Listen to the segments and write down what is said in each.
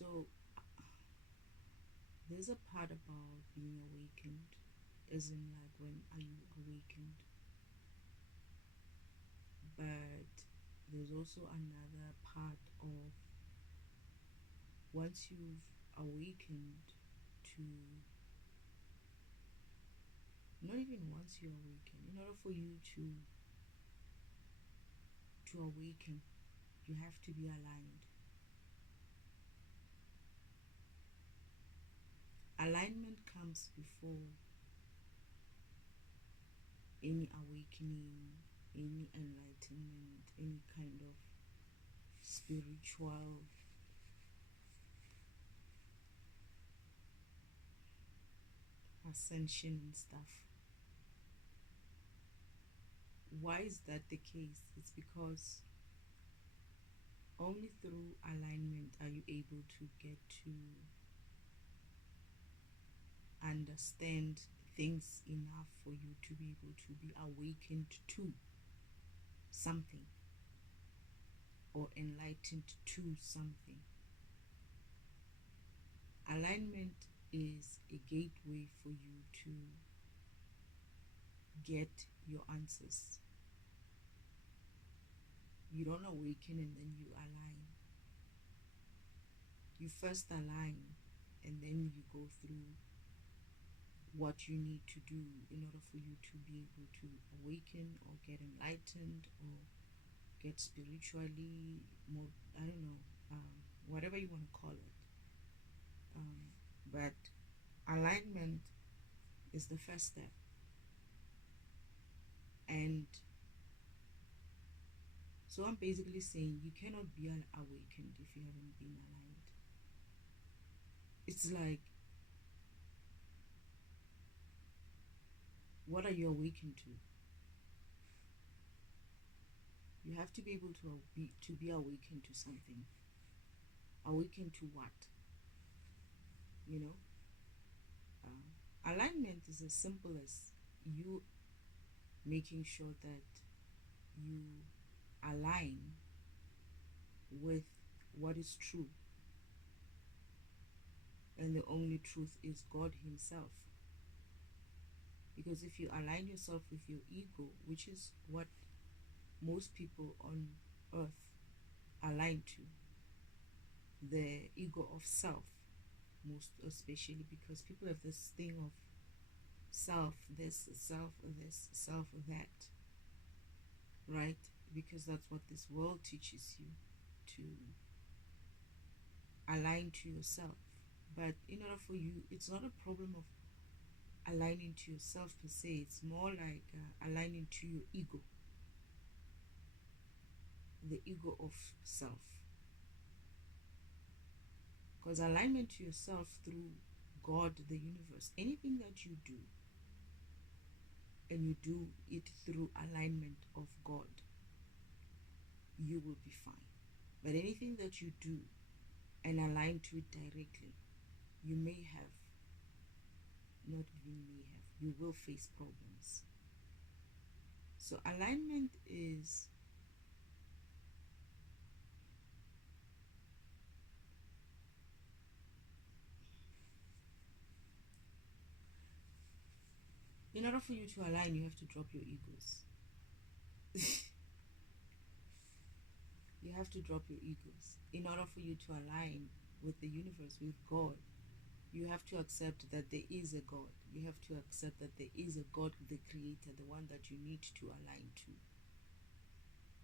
So there's a part about being awakened, as in like when are you awakened, but there's also another part of once you've awakened to, not even once you awaken, in order for you to awaken, you have to be aligned. Alignment comes before any awakening, any enlightenment, any kind of spiritual ascension and stuff. Why is that the case? It's because only through alignment are you able to get to understand things enough for you to be able to be awakened to something or enlightened to something. Alignment is a gateway for you to get your answers. You don't awaken and then you align. You first align and then you go through what you need to do in order for you to be able to awaken or get enlightened or get spiritually more, I don't know, whatever you want to call it. But alignment is the first step. And so I'm basically saying you cannot be awakened if you haven't been aligned. It's like, what are you awakened to? You have to be able to be awakened to something. Awakened to what? You know, alignment is as simple as you making sure that you align with what is true, and the only truth is God Himself. Because if you align yourself with your ego, which is what most people on earth align to, the ego of self, most especially because people have this thing of self this, self this, self that, right? Because that's what this world teaches you, to align to yourself. But in order for you, it's not a problem of aligning to yourself per se, it's more like aligning to your ego, the ego of self. Because alignment to yourself through God, the universe, anything that you do, and you do it through alignment of God, you will be fine. But anything that you do and align to it directly, you may have, not even may have, you will face problems. So alignment is in order for you to align, you have to drop your egos. You have to drop your egos. In order for you to align with the universe, with God, you have to accept that there is a God. You have to accept that there is a God, the creator, the one that you need to align to.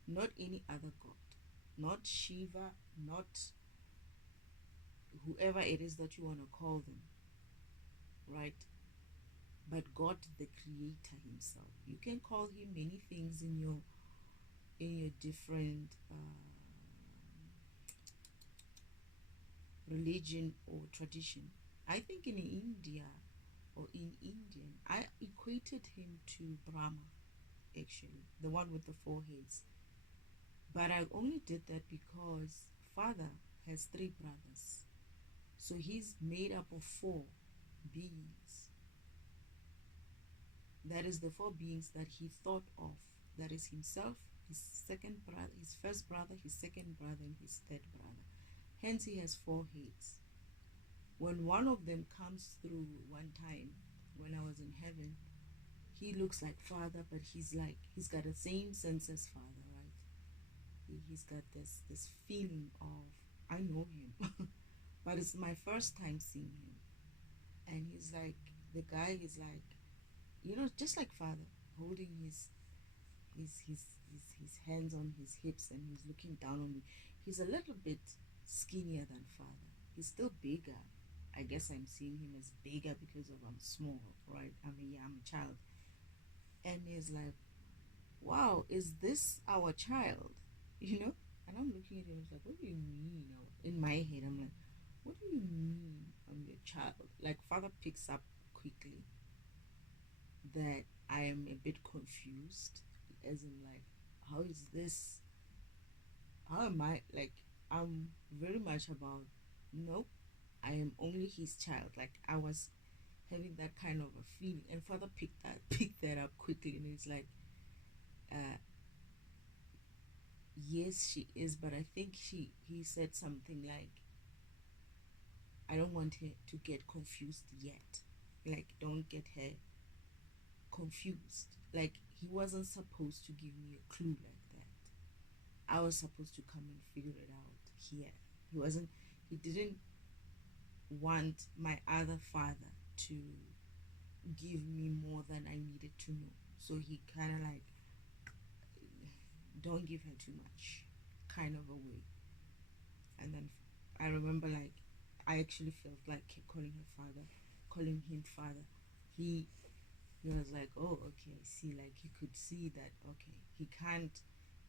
Not any other God. Not Shiva, not whoever it is that you want to call them, right? But God, the creator himself. You can call him many things in your different religion or tradition. I think in India or in Indian, I equated him to Brahma, actually, the one with the four heads. But I only did that because Father has three brothers. So he's made up of four beings. That is the four beings that he thought of. That is himself, his second brother, his first brother, his second brother, and his third brother. Hence, he has four heads. When one of them comes through one time, when I was in heaven, he looks like Father, but he's got the same sense as Father, right? He's got this feeling of I know him, but it's my first time seeing him, and he's like the guy is like just like Father, holding his hands on his hips, and he's looking down on me. He's a little bit skinnier than Father. He's still bigger. I guess I'm seeing him as bigger because of I'm small, right? I'm a child. And he's like, wow, is this our child? You know? And I'm looking at him, it's like, what do you mean? In my head, I'm like, what do you mean I'm your child? Like, Father picks up quickly that I am a bit confused, as in, like, how is this? How am I? Like, I'm very much about, nope, I am only his child. Like, I was having that kind of a feeling, and Father picked that up quickly, and he's like, uh, yes, she is, but I think he said something like, I don't want her to get confused yet. Like, don't get her confused. Like, he wasn't supposed to give me a clue like that. I was supposed to come and figure it out here. He didn't want my other father to give me more than I needed to know. So he kind of like, don't give her too much, kind of a way. And then I remember, like, I actually felt like calling him father. He he was like, oh, okay, I see. Like, he could see that, okay, he can't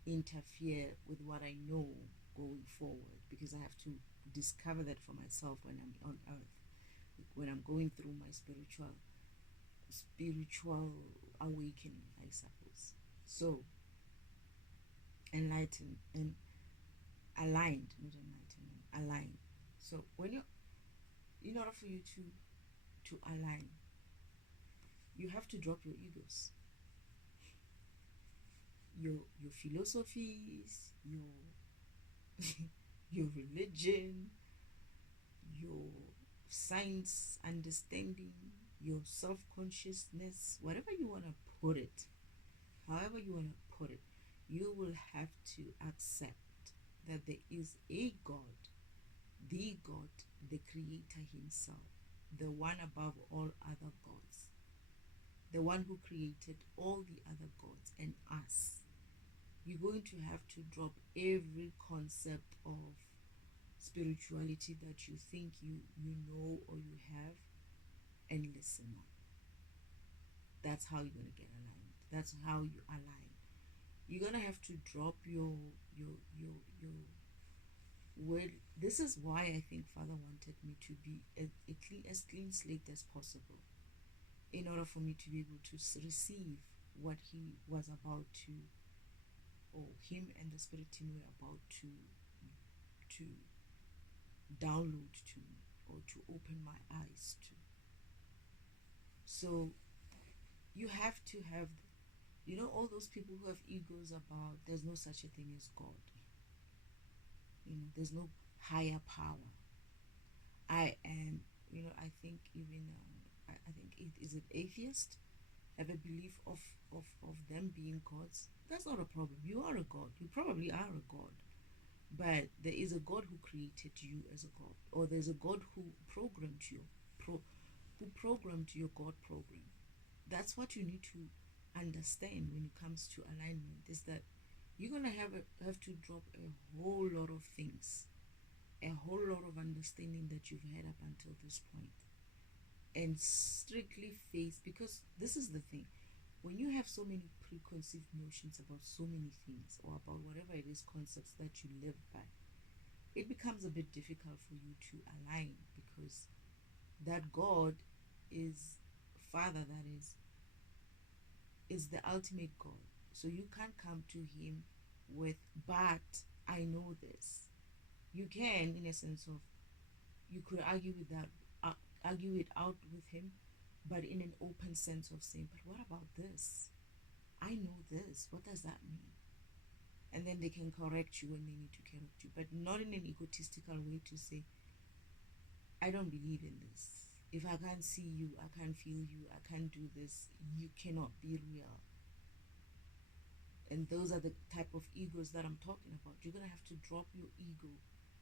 interfere with what I know going forward, because I have to discover that for myself when I'm on earth, when I'm going through my spiritual awakening, I suppose. So enlightened and aligned, not enlightenment, aligned. So when you, in order for you to align, you have to drop your egos, your philosophies, your religion, your science understanding, your self-consciousness, whatever you want to put it, however you want to put it, you will have to accept that there is a God, the Creator Himself, the one above all other gods, the one who created all the other gods and us. You're going to have to drop every concept of spirituality that you think you know or you have, and listen on. That's how you're going to get aligned. That's how you align. You're going to have to drop your well, this is why I think Father wanted me to be as clean slate as possible, in order for me to be able to receive what he was about to, or him and the spirit team were about to download to me, or to open my eyes to. So you have to have, all those people who have egos about there's no such a thing as God. There's no higher power. I am, I think even, I think it is an atheist have a belief of them being gods. That's not a problem. You are a god. You probably are a god. But there is a God who created you as a God, or there's a God who programmed you, who programmed your God program. That's what you need to understand when it comes to alignment. Is that you're gonna have to drop a whole lot of things, a whole lot of understanding that you've had up until this point, and strictly face, because this is the thing. When you have so many preconceived notions about so many things, or about whatever it is, concepts that you live by, it becomes a bit difficult for you to align, because that God is Father, that is the ultimate God. So you can't come to him with, but I know this. You can, in a sense of, you could argue it out with him, but in an open sense of saying, but what about this? I know this. What does that mean? and then they can correct you when they need to correct you, but not in an egotistical way to say, I don't believe in this. If I can't see you, I can't feel you, I can't do this, you cannot be real. And those are the type of egos that I'm talking about. You're going to have to drop your ego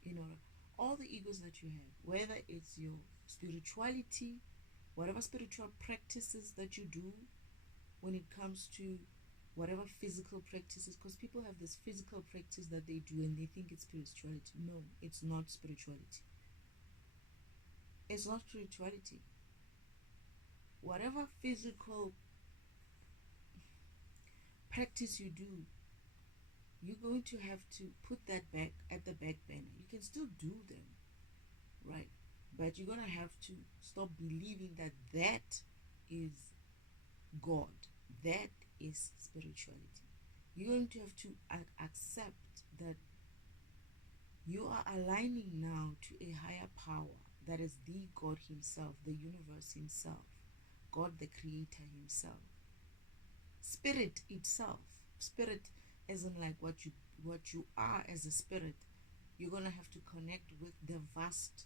in order. All the egos that you have, whether it's your spirituality, whatever spiritual practices that you do, when it comes to whatever physical practices, because people have this physical practice that they do and they think it's spirituality. No, it's not spirituality. It's not spirituality. Whatever physical practice you do, you're going to have to put that back at the back burner. You can still do them, right? But you're going to have to stop believing that that is God, that is spirituality. You're going to have to accept that you are aligning now to a higher power that is the God himself, the universe himself, God the creator himself, spirit itself. Spirit isn't like what you are as a spirit. You're going to have to connect with the vast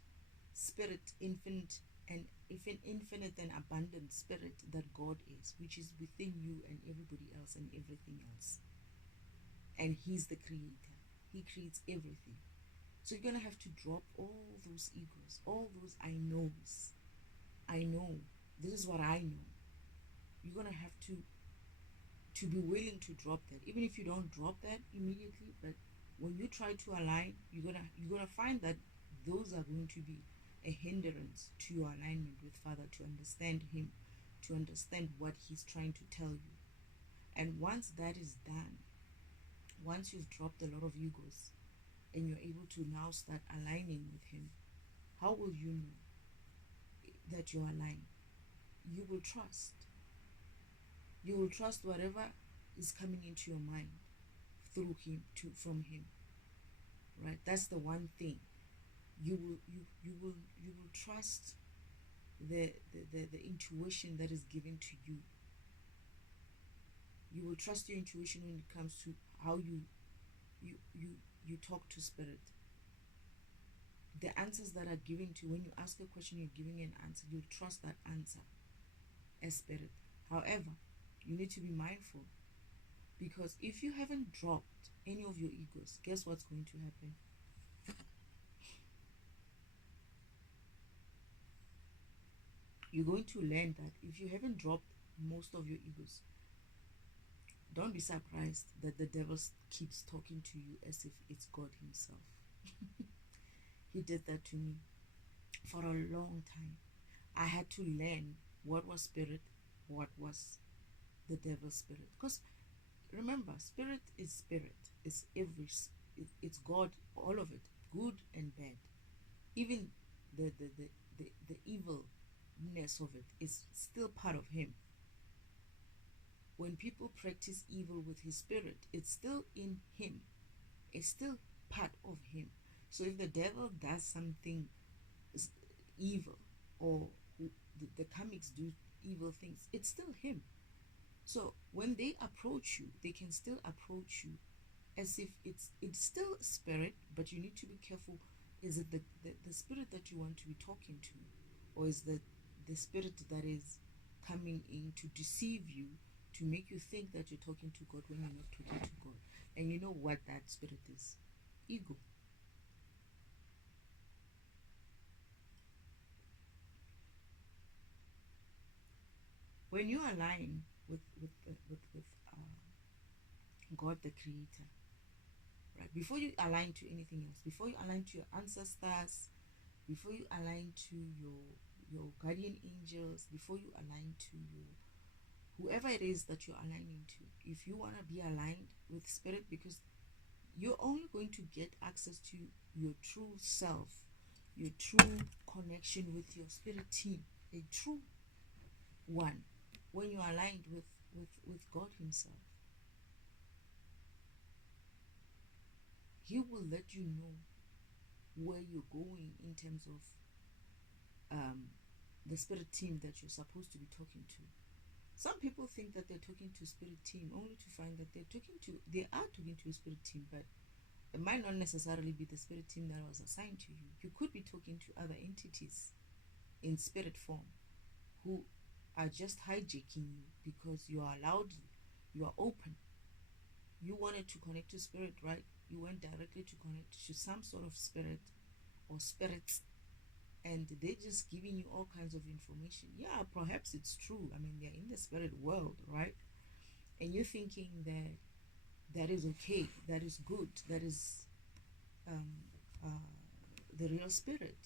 spirit, infinite and abundant spirit that God is, which is within you and everybody else and everything else. And he's the creator. He creates everything. So you're going to have to drop all those egos, all those I knows. I know. This is what I know. You're going to have to be willing to drop that, even if you don't drop that immediately. But when you try to align, you're gonna find that those are going to be a hindrance to your alignment with Father, to understand him, to understand what he's trying to tell you. And once that is done, once you've dropped a lot of egos and you're able to now start aligning with him, how will you know that you're aligned? You will trust. You will trust whatever is coming into your mind through him, from him. Right? That's the one thing. You will trust the intuition that is given to you. You will trust your intuition when it comes to how you talk to spirit. The answers that are given to you, when you ask a question, you're giving an answer. You'll trust that answer as spirit. However, you need to be mindful, because if you haven't dropped any of your egos, guess what's going to happen? You're going to learn that if you haven't dropped most of your egos, don't be surprised that the devil keeps talking to you as if it's God himself. He did that to me for a long time. I had to learn what was spirit, what was the devil's spirit. Because remember, spirit is spirit. It's it's God, all of it, good and bad. Even the evilness of it is still part of him. When people practice evil with his spirit, it's still in him. It's still part of him. So if the devil does something evil, or the comics do evil things, it's still him. So when they approach you, they can still approach you as if it's still spirit, but you need to be careful. Is it the spirit that you want to be talking to, or is the spirit that is coming in to deceive you, to make you think that you're talking to God when you're not talking to God? And you know what that spirit is? Ego. When you align with God the creator, right, before you align to anything else, before you align to your ancestors, before you align to your guardian angels, before you align to your whoever it is that you're aligning to, if you want to be aligned with spirit, because you're only going to get access to your true self, your true connection with your spirit team, a true one, when you're aligned with God himself. He will let you know where you're going in terms of the spirit team that you're supposed to be talking to. Some people think that they're talking to a spirit team, only to find that they are talking to a spirit team, but it might not necessarily be the spirit team that was assigned to you. You could be talking to other entities in spirit form who are just hijacking you because you are allowed, you are open. You wanted to connect to spirit, right? You went directly to connect to some sort of spirit or spirits, and they're just giving you all kinds of information. Yeah, perhaps it's true. I mean, they're in the spirit world, right? And you're thinking that that is okay, that is good, that is um, the real spirit.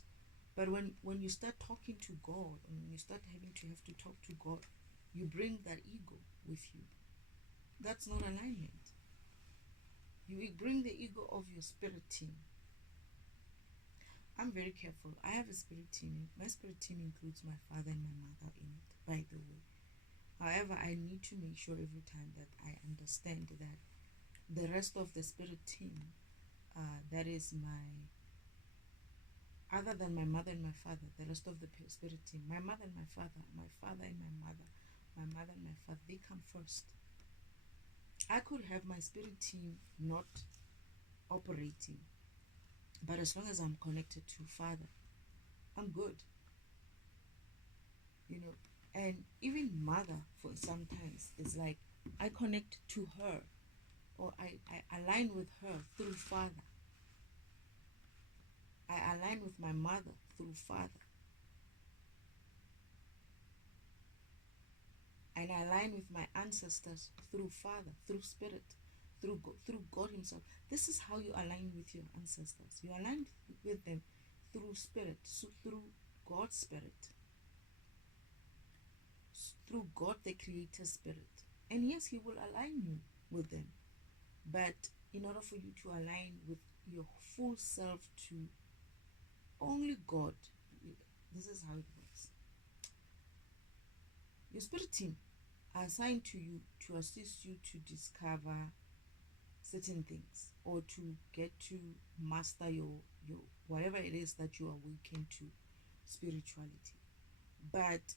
But when you start talking to God, and when you start have to talk to God, you bring that ego with you. That's not alignment. You bring the ego of your spirit team. I'm very careful. I have a spirit team. My spirit team includes my father and my mother in it, by the way. However, I need to make sure every time that I understand that the rest of the spirit team, that is my, other than my mother and my father, the rest of the spirit team, my mother and my father and my mother, my mother and my father, they come first. I could have my spirit team not operating, but as long as I'm connected to Father, I'm good. You know, and even mother, for sometimes, is like I connect to her, or I align with her through Father. I align with my mother through Father. And I align with my ancestors through Father, through Spirit, through God Himself. This is how you align with your ancestors. You align with them through Spirit, so through God's Spirit, through God the Creator Spirit. And yes, He will align you with them. But in order for you to align with your full self to only God, this is how it works. Your spirit team are assigned to you to assist you to discover certain things, or to get to master your whatever it is that you are awakened to spirituality. But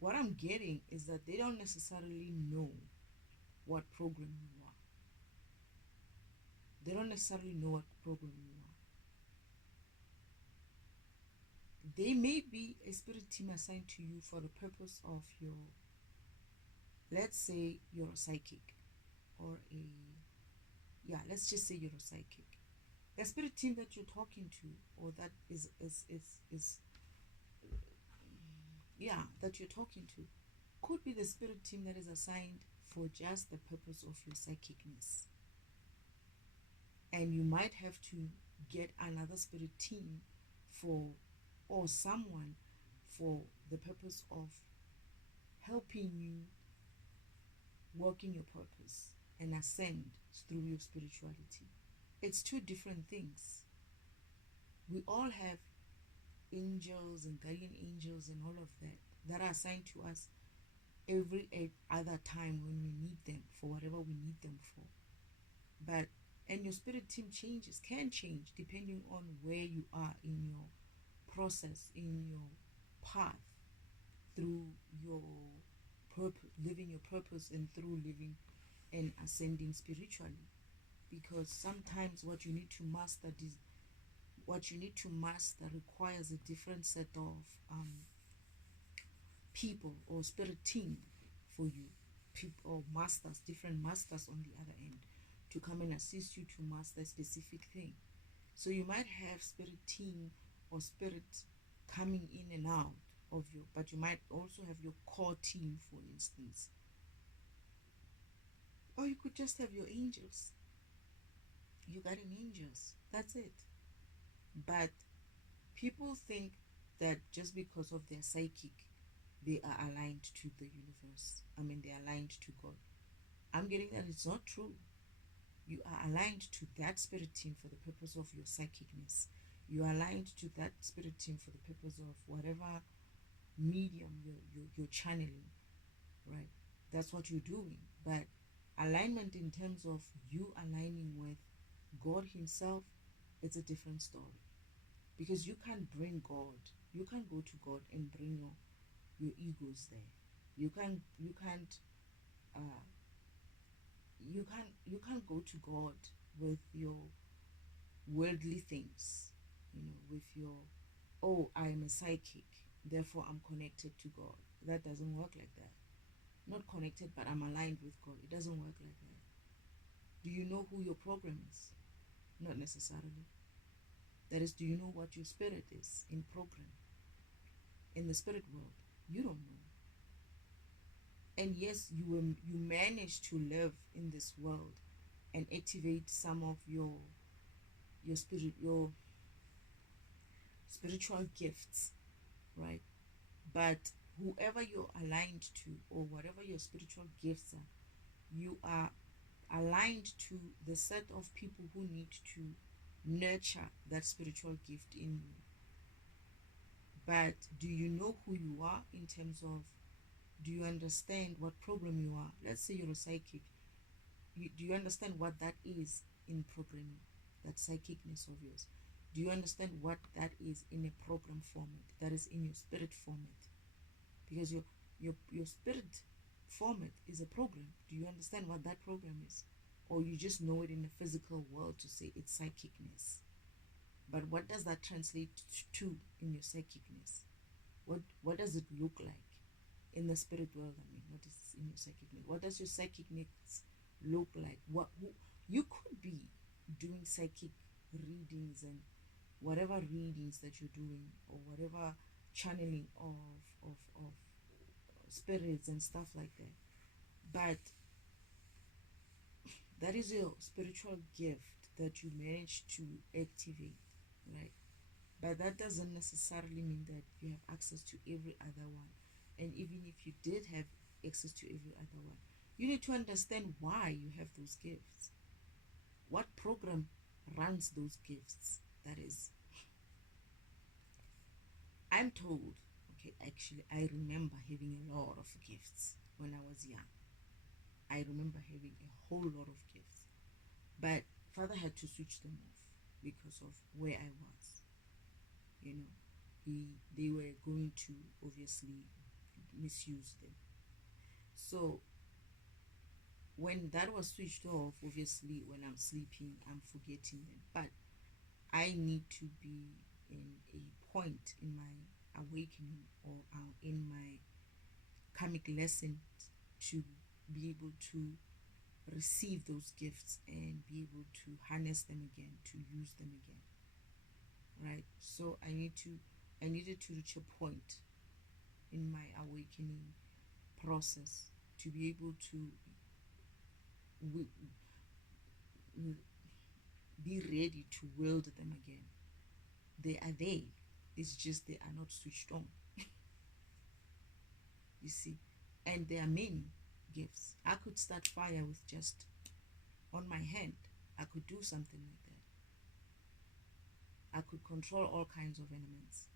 what I'm getting is that they don't necessarily know what program you are. They don't necessarily know what program you are. They may be a spirit team assigned to you for the purpose of your, let's say you're a psychic, or let's just say you're a psychic. The spirit team that you're talking to, or that that you're talking to, could be the spirit team that is assigned for just the purpose of your psychicness. And you might have to get another spirit team for, or someone for the purpose of helping you work in your purpose and ascend through your spirituality. It's two different things. We all have angels and guardian angels and all of that are assigned to us every other time when we need them for whatever we need them for. But and your spirit team can change depending on where you are in your process, in your path, through your purpose, living your purpose, and through living and ascending spiritually. Because sometimes what you need to master requires a different set of people or spirit team for you, people or masters, different masters on the other end, to come and assist you to master a specific thing. So you might have spirit team or spirit coming in and out of you, but you might also have your core team, for instance. Or you could just have your angels. You got an angels. That's it. But people think that just because of their psychic, they are aligned to the universe. I mean, they're aligned to God. I'm getting that it's not true. You are aligned to that spirit team for the purpose of your psychicness. You are aligned to that spirit team for the purpose of whatever medium you're channeling, right? That's what you're doing. But alignment in terms of you aligning with God Himself, it's a different story. Because you can't bring God, you can't go to God and bring your egos there. Uh, you can't go to God with your worldly things, with your, oh, I am a psychic, therefore I'm connected to God. That doesn't work like that. Not connected, but I'm aligned with God. It doesn't work like that. Do you know who your program is? Not necessarily. That is, do you know what your spirit is in program? In the spirit world, you don't know. And yes, you manage to live in this world and activate some of your spiritual gifts, right? But whoever you're aligned to, or whatever your spiritual gifts are, you are aligned to the set of people who need to nurture that spiritual gift in you. But do you know who you are in terms of, do you understand what program you are? Let's say you're a psychic. Do you understand what that is in programming, that psychicness of yours? Do you understand what that is in a program format, that is in your spirit format? Because your spirit format is a program. Do you understand what that program is? Or you just know it in the physical world to say it's psychicness? But what does that translate to in your psychicness? What does it look like in the spirit world? I mean, what is in your psychicness? What does your psychicness look like? Who you could be doing psychic readings and whatever readings that you're doing, or whatever channeling of spirits and stuff like that. But that is your spiritual gift that you manage to activate, right? But that doesn't necessarily mean that you have access to every other one. And even if you did have access to every other one, you need to understand why you have those gifts. What program runs those gifts? That is, I'm told, okay, actually, I remember having a lot of gifts when I was young. I remember having a whole lot of gifts. But father had to switch them off because of where I was. You know, they were going to obviously misuse them. So when that was switched off, obviously when I'm sleeping, I'm forgetting them. But I need to be in a point in my awakening, or in my karmic lesson, to be able to receive those gifts and be able to harness them again, to use them again, right? So I needed to reach a point in my awakening process to be able to w- be ready to wield them again. They are there, it's just they are not switched on. You see, and there are many gifts. I could start fire with just on my hand. I could do something like that. I could control all kinds of elements.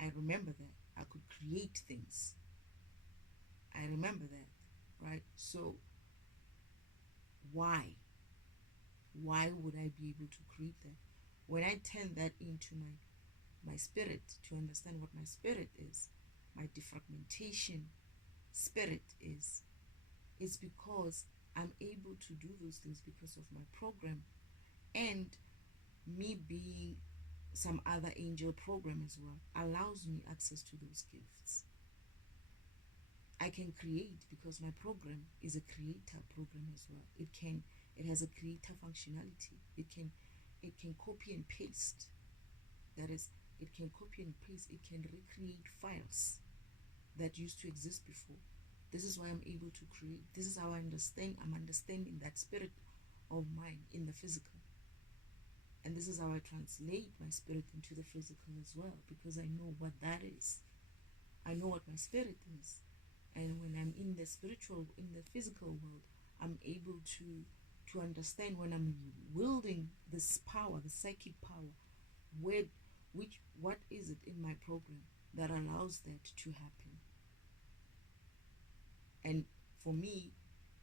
I remember that. I could create things. I remember that, right? So why? Why would I be able to create that? When I turn that into my spirit, to understand what my spirit is, my defragmentation spirit is, it's because I'm able to do those things because of my program, and me being some other angel program as well allows me access to those gifts. I can create because my program is a creator program as well. It has a creator functionality. It can copy and paste. That is, it can copy and paste. It can recreate files that used to exist before. This is why I'm able to create. This is how I'm understanding that spirit of mine in the physical. And this is how I translate my spirit into the physical as well, because I know what that is. I know what my spirit is. And when I'm in the physical world, I'm able to understand, when I'm wielding this power, the psychic power, what is it in my program that allows that to happen. And for me,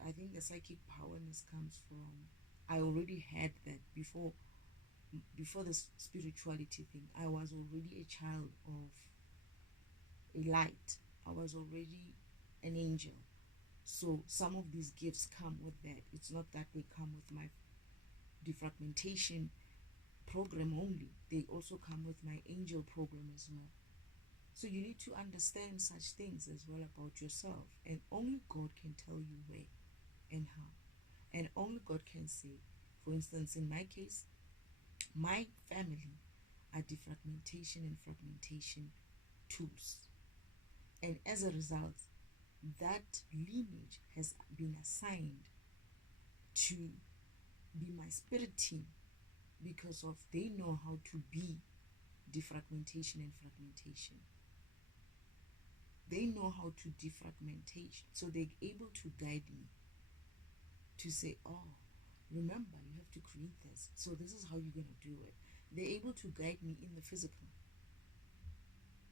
I think the psychic powerness comes from, I already had that before the spirituality thing. I was already a child of a light. I was already an angel. So some of these gifts come with that. It's not that they come with my defragmentation program only, they also come with my angel program as well. So you need to understand such things as well about yourself, and only God can tell you where and how, and only God can say. For instance, in my case, my family are defragmentation and fragmentation tools, and as a result, that lineage has been assigned to be my spirit team, because of they know how to be defragmentation and fragmentation. They know how to defragmentation, so they're able to guide me to say, oh, remember, you have to create this, so this is how you're going to do it. They're able to guide me in the physical.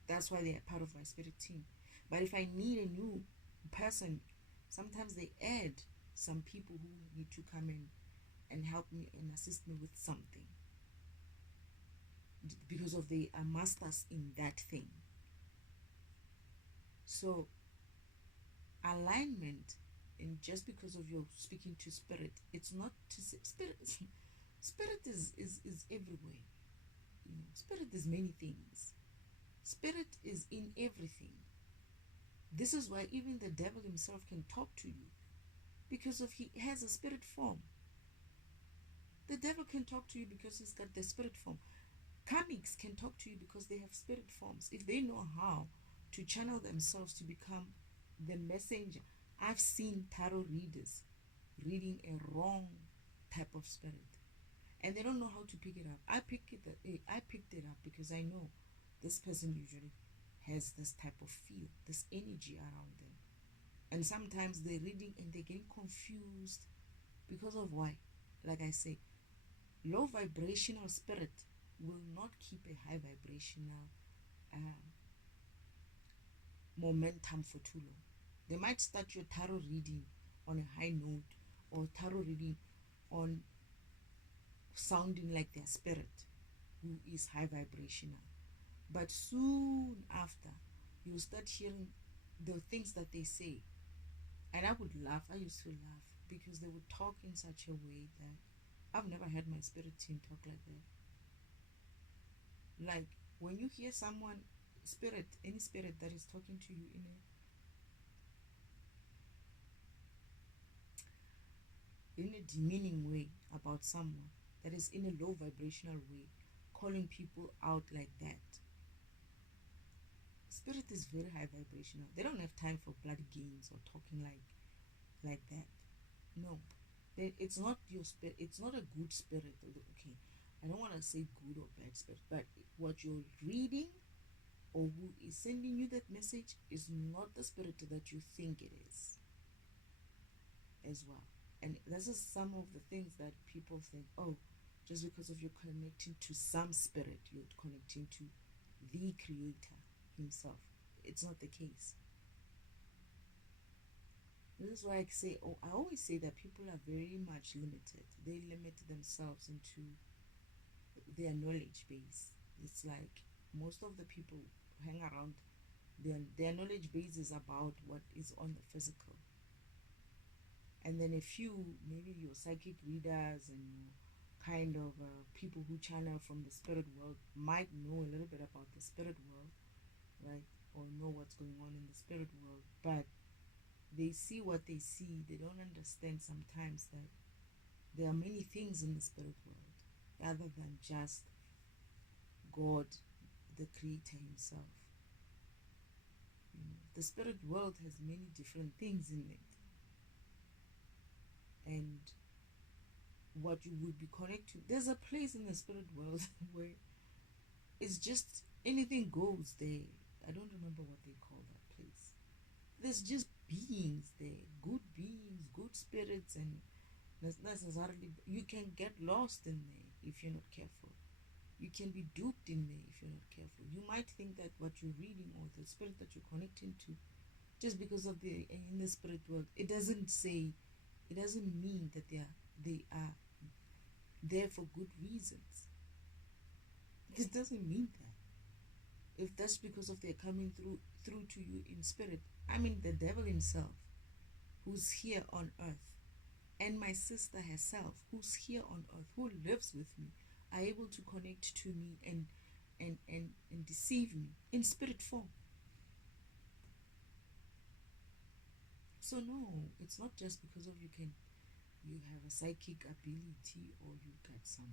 That's why they are part of my spirit team. But if I need a new person, sometimes they add some people who need to come in and help me and assist me with something, because of they are masters in that thing. So alignment, and just because of your speaking to spirit, it's not to say spirit. Spirit is everywhere. You know, spirit is many things. Spirit is in everything. This is why even the devil himself can talk to you, because of he has a spirit form. The devil can talk to you because he's got the spirit form. Karmics can talk to you because they have spirit forms. If they know how to channel themselves to become the messenger. I've seen tarot readers reading a wrong type of spirit, and they don't know how to pick it up. I picked it up because I know this person usually has this type of feel, this energy around them. And sometimes they're reading and they're getting confused because of why. Like I say, low vibrational spirit will not keep a high vibrational momentum for too long. They might start your tarot reading on a high note, or tarot reading on sounding like their spirit, who is high vibrational. But soon after, you'll start hearing the things that they say. And I would laugh. I used to laugh because they would talk in such a way that I've never had my spirit team talk like that. Like when you hear someone, spirit, any spirit that is talking to you in a demeaning way about someone, that is in a low vibrational way, calling people out like that. Spirit is very high vibrational. They don't have time for bloody games or talking like that. No, it's not your spirit. It's not a good spirit. Okay, I don't want to say good or bad spirit, but what you're reading or who is sending you that message is not the spirit that you think it is as well. And this is some of the things that people think, oh, just because of you connecting to some spirit, you're connecting to the creator himself. It's not the case. This is why I say, I always say that people are very much limited. They limit themselves into their knowledge base. It's like most of the people hang around, their knowledge base is about what is on the physical. And then a few, maybe your psychic readers and your kind of people who channel from the spirit world might know a little bit about the spirit world, right? Or know what's going on in the spirit world, but they see what they see. They don't understand sometimes that there are many things in the spirit world rather than just God, the creator himself. You know, the spirit world has many different things in it, and what you would be connected, there's a place in the spirit world where it's just anything goes there. I don't remember what they call that place. There's just beings there, good beings, good spirits, and necessarily you can get lost in there if you're not careful. You can be duped in there if you're not careful. You might think that what you're reading or the spirit that you're connecting to, just because of the in the spirit world, it doesn't mean that they are there for good reasons. It doesn't mean that. If that's because of they're coming through through to you in spirit. I mean, the devil himself, who's here on earth, and my sister herself, who's here on earth, who lives with me, are able to connect to me and deceive me in spirit form. So no, it's not just because of you have a psychic ability or you got some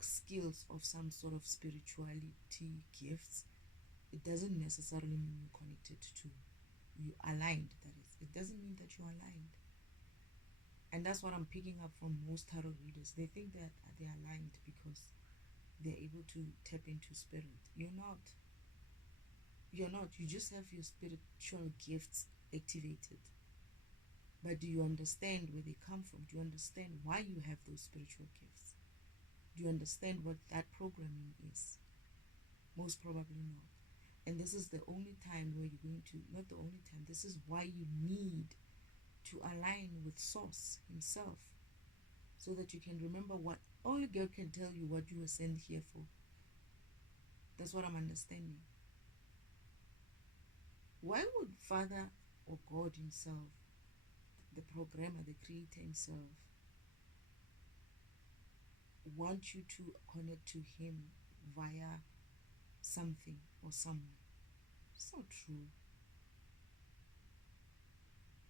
skills of some sort of spirituality gifts. It doesn't necessarily mean you're connected to, you aligned, that is. It doesn't mean that you're aligned. And that's what I'm picking up from most tarot readers. They think that they're aligned because they're able to tap into spirit. You're not. You're not. You just have your spiritual gifts activated. But do you understand where they come from? Do you understand why you have those spiritual gifts? Do you understand what that programming is? Most probably not. And this is the only time where you're going to, not the only time, this is why you need to align with Source himself, so that you can remember what only God can tell you what you were sent here for. That's what I'm understanding. Why would Father or God himself, the programmer, the creator himself, want you to connect to him via something or someone? It's not true.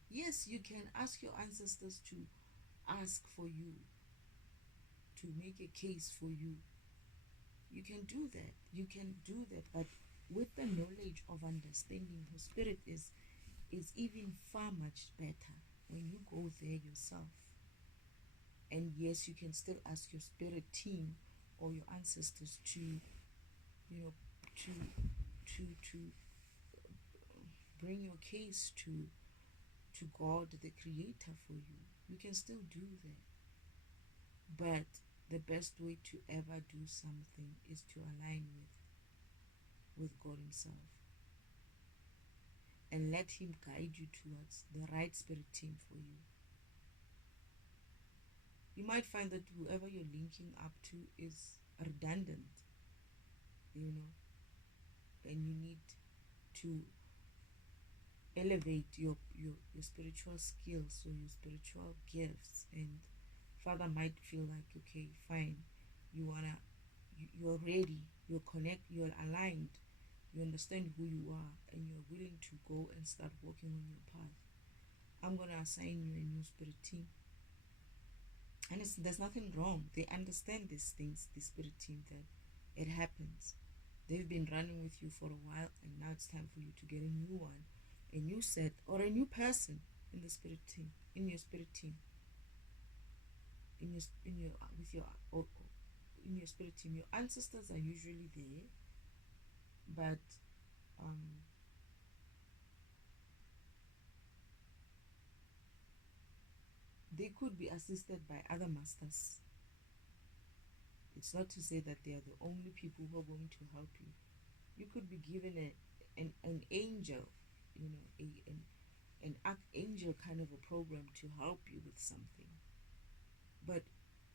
Yes, you can ask your ancestors to ask for you, to make a case for you. You can do that. You can do that, but with the knowledge of understanding who spirit is even far much better when you go there yourself. And yes, you can still ask your spirit team or your ancestors to, you know, to bring your case to God, the creator, for you. You can still do that. But the best way to ever do something is to align with God himself and let him guide you towards the right spirit team for you. You might find that whoever you're linking up to is redundant, you know, and you need to elevate your spiritual skills or your spiritual gifts. And Father might feel like, okay, fine, you're ready, you're aligned, you understand who you are, and you're willing to go and start working on your path. I'm gonna assign you a new spirit team. And there's nothing wrong. They understand these things, the spirit team, that it happens. They've been running with you for a while, and now it's time for you to get a new one, a new set, or a new person in the spirit team, in your spirit team, in your spirit team. Your ancestors are usually there, but they could be assisted by other masters. It's not to say that they are the only people who are going to help you. You could be given an angel, you know, an archangel kind of a program to help you with something. But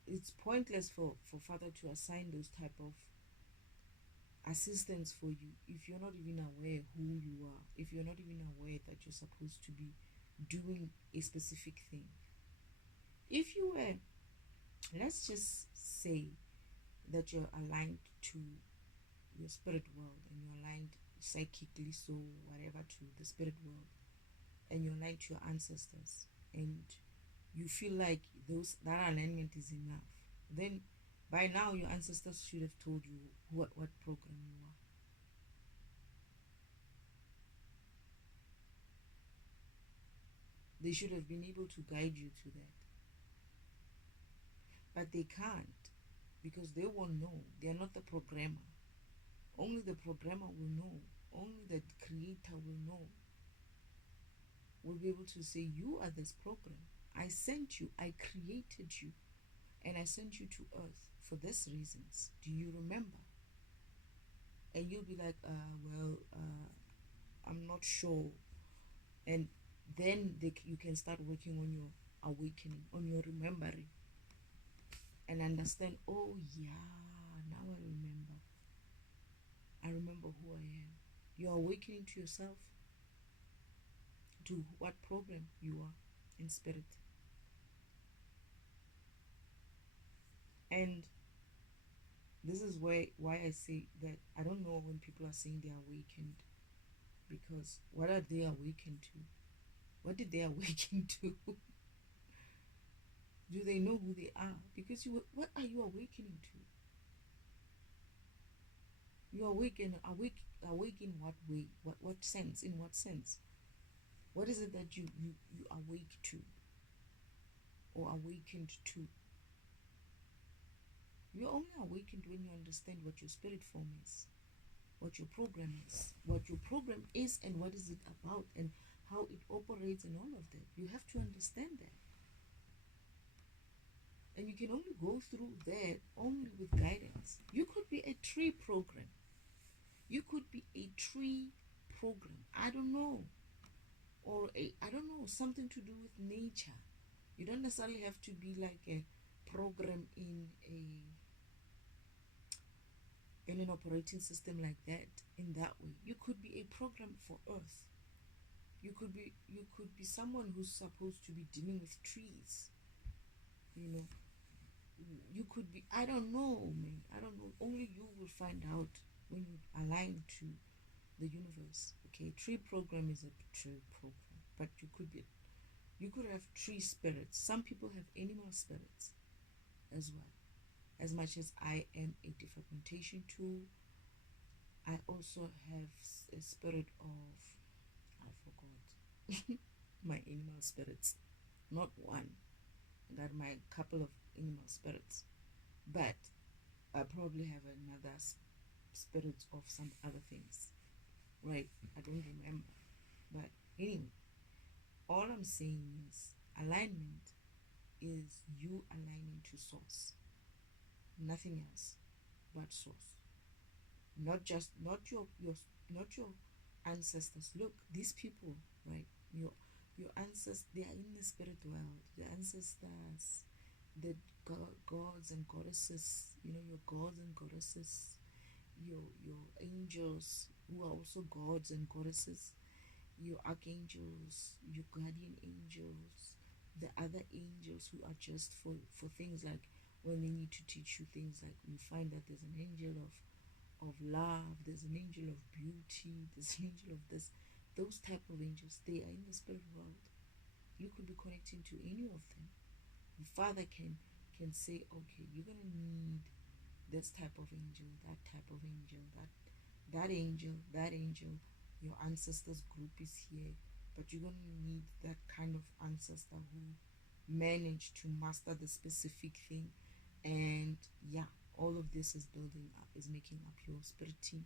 it's pointless for Father to assign those type of assistance for you if you're not even aware who you are, if you're not even aware that you're supposed to be doing a specific thing. If you were, let's just say that you're aligned to your spirit world, and you're aligned psychically, so whatever, to the spirit world, and you're aligned to your ancestors, and you feel like that alignment is enough, then by now your ancestors should have told you what program you are. They should have been able to guide you to that. But they can't, because they won't know. They are not the programmer. Only the programmer will know. Only the creator will know. Will be able to say, you are this program. I sent you. I created you. And I sent you to earth for these reasons. Do you remember? And you'll be like, I'm not sure. And then you can start working on your awakening, on your remembering, and understand, oh yeah, now I remember who I am. You're awakening to yourself, to what program you are in spirit. And this is why I say that I don't know when people are saying they're awakened, because what are they awakened to? What did they awaken to? Do they know who they are? Because what are you awakening to? You awaken, awake in what way? What sense? In what sense? What is it that you awake to, or awakened to? You're only awakened when you understand what your spirit form is, what your program is, and what is it about, and how it operates, and all of that. You have to understand that. And you can only go through that only with guidance. You could be a tree program. You could be a tree program. I don't know. Or I don't know, something to do with nature. You don't necessarily have to be like a program in an operating system like that, in that way. You could be a program for Earth. You could be someone who's supposed to be dealing with trees. You could be, I don't know, man. I don't know. Only you will find out when you align to the universe. Okay, tree program is a tree program, but you could have tree spirits. Some people have animal spirits as well. As much as I am a defragmentation tool, I also have a spirit of, I forgot my animal spirits. Not one. I got my couple of animal spirits, but I probably have another spirit of some other things, right? I don't remember. But anyway, all I'm saying is alignment is you aligning to source, nothing else but source. Not your ancestors. Look, these people, right? Your ancestors, they are in the spirit world. Your ancestors, the gods and goddesses, your gods and goddesses, your angels who are also gods and goddesses, your archangels, your guardian angels, the other angels who are just for things like when they need to teach you things, like you find that there's an angel of love, there's an angel of beauty, there's an angel of this, those type of angels, they are in the spirit world. You could be connecting to any of them. The Father can say, okay, you're gonna need this type of angel, that type of angel, that angel. Your ancestors group is here, but you're gonna need that kind of ancestor who managed to master the specific thing. And yeah, all of this is building up, is making up your spirit team.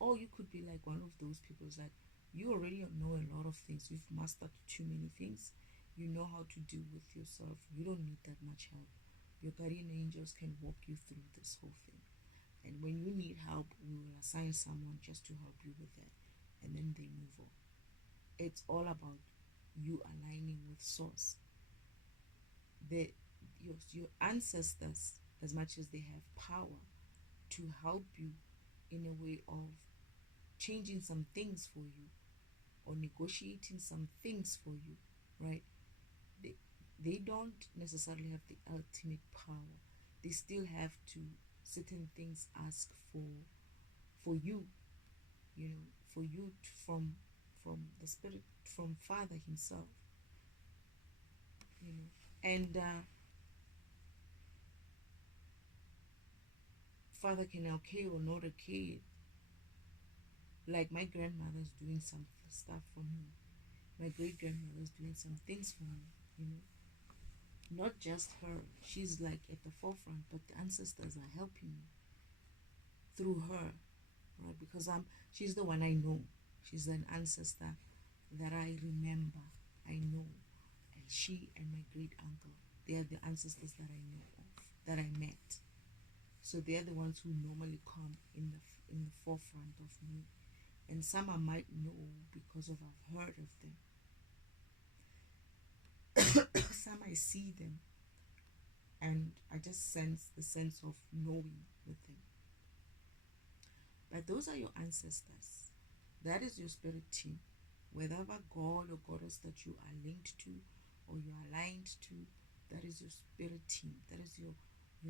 Or you could be like one of those people that you already know a lot of things, you've mastered too many things, you know how to deal with yourself, you don't need that much help. Your guardian angels can walk you through this whole thing, and when you need help, we will assign someone just to help you with that, and then they move on. It's all about you aligning with source. Your ancestors, as much as they have power to help you in a way of changing some things for you or negotiating some things for you, right? They don't necessarily have the ultimate power. They still have to, certain things ask for you, for you to, from the spirit, from Father himself, and Father can okay or not okay. Like my grandmother's doing some stuff for me, my great grandmother's doing some things for me, not just her, she's like at the forefront, but the ancestors are helping me through her, right? Because she's the one I know, she's an ancestor that I remember, I know. And she and my great uncle, they are the ancestors that I know of, that I met. So they are the ones who normally come in the forefront of me, and some I might know because of I've heard of them. Some I see them, and I just sense the sense of knowing with them. But those are your ancestors. That is your spirit team. Whatever god or goddess that you are linked to or you are aligned to, that is your spirit team. That is your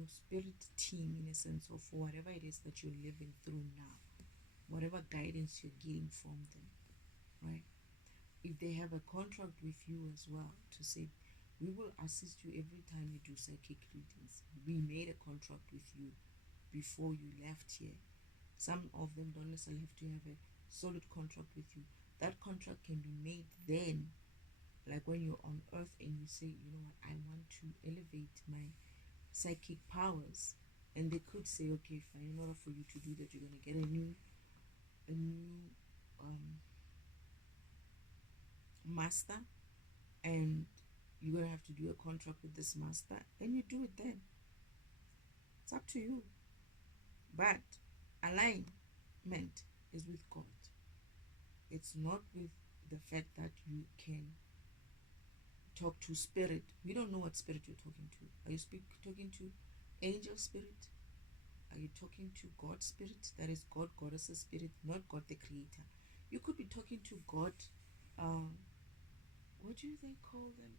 spirit team, in a sense of whatever it is that you're living through now, whatever guidance you're getting from them, right? If they have a contract with you as well to say, we will assist you every time you do psychic readings. We made a contract with you before you left here. Some of them don't necessarily have to have a solid contract with you. That contract can be made then, like when you're on earth and you say, you know what, I want to elevate my psychic powers. And they could say, okay, fine, in order for you to do that, you're going to get a new master, and you're going to have to do a contract with this master, and you do it then. It's up to you. But alignment is with God. It's not with the fact that you can talk to spirit. We don't know what spirit you're talking to. Are you talking to angel spirit? Are you talking to God spirit? That is God, goddess spirit, not God the creator. You could be talking to God, what do they call them?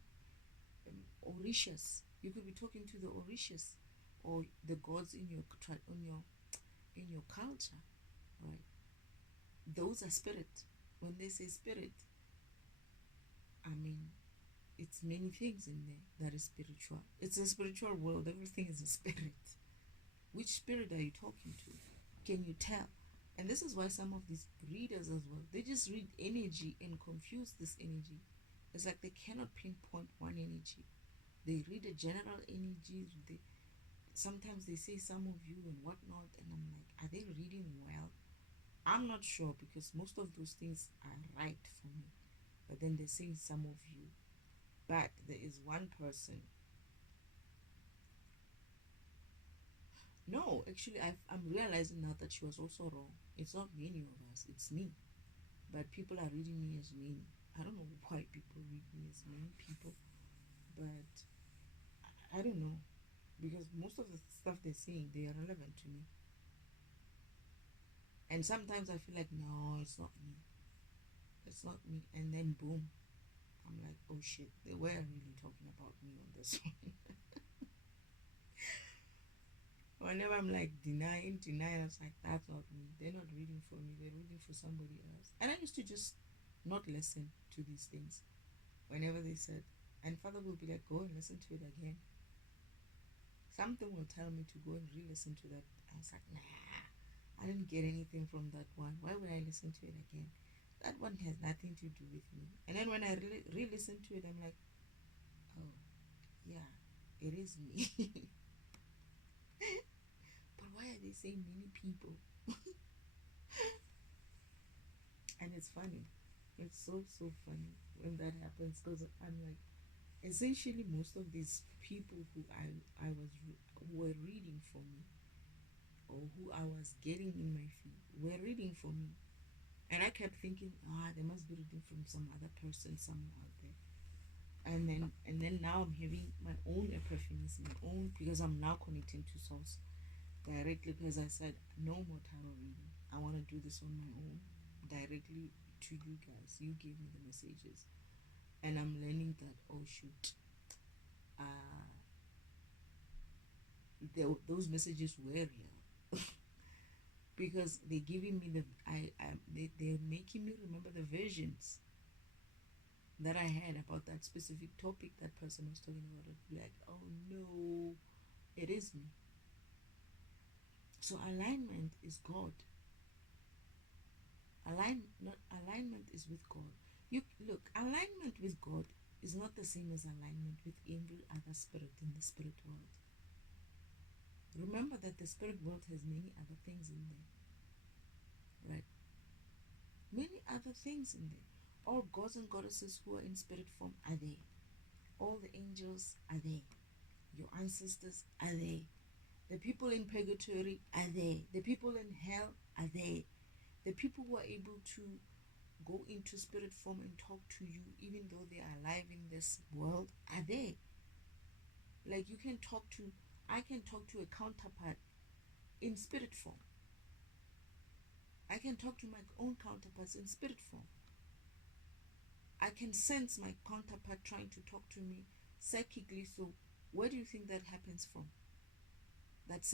Orishas. You could be talking to the Orishas or the gods in your culture, right? Those are spirit. When they say spirit, I mean, it's many things in there that is spiritual. It's a spiritual world. Everything is a spirit. Which spirit are you talking to? Can you tell? And this is why some of these readers as well, they just read energy and confuse this energy. It's like they cannot pinpoint one energy. They read a general energy. Sometimes they say some of you and whatnot, and I'm like, are they reading well? I'm not sure, because most of those things are right for me. But then they say some of you. But there is one person. No, actually, I'm realizing now that she was also wrong. It's not many of us, it's me. But people are reading me as many. I don't know why people read me as many people, but I don't know, because most of the stuff they're saying, they are relevant to me. And sometimes I feel like, no, it's not me. It's not me. And then boom, I'm like, oh shit, they were really talking about me on this one. Whenever I'm like denying, I was like, that's not me. They're not reading for me. They're reading for somebody else. And I used to just not listen to these things. Whenever they said, and Father will be like, go and listen to it again. Something will tell me to go and re-listen to that. I was like, nah, I didn't get anything from that one. Why would I listen to it again? That one has nothing to do with me. And then when I re-listen to it, I'm like, oh, yeah, it is me. But why are they saying many people? And it's funny. It's so funny when that happens, because I'm like, essentially most of these people who were reading for me, or who I was getting in my feed, were reading for me. And I kept thinking, they must be reading from some other person somewhere out there. And then now I'm having my own epiphanies, my own, because I'm now connecting to source directly, because I said no more tarot reading. I want to do this on my own, directly to you guys. You give me the messages, and I'm learning that, oh shoot, those messages were real. Because they're giving me they're making me remember the visions that I had about that specific topic that person was talking about. It like, oh no, it is me. So alignment is God. Alignment is with God. You look, alignment with God is not the same as alignment with every other spirit in the spirit world. Remember that the spirit world has many other things in there, right? Many other things in there. All gods and goddesses who are in spirit form are there. All the angels are there. Your ancestors are there. The people in purgatory are there. The people in hell are there. The people who are able to go into spirit form and talk to you even though they are alive in this world are there. Like I can talk to a counterpart in spirit form. I can talk to my own counterparts in spirit form. I can sense my counterpart trying to talk to me psychically. So where do you think that happens from? That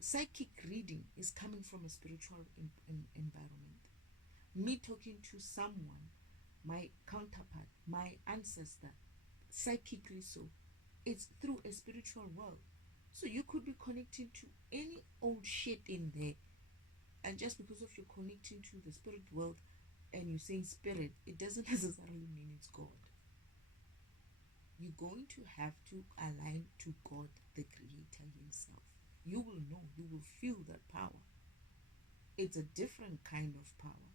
psychic reading is coming from a spiritual environment. Me talking to someone, my counterpart, my ancestor, psychically, so it's through a spiritual world. So you could be connecting to any old shit in there, and just because of you connecting to the spirit world and you saying spirit, it doesn't necessarily mean it's God. You're going to have to align to God, the Creator Himself. You will know, you will feel that power. It's a different kind of power,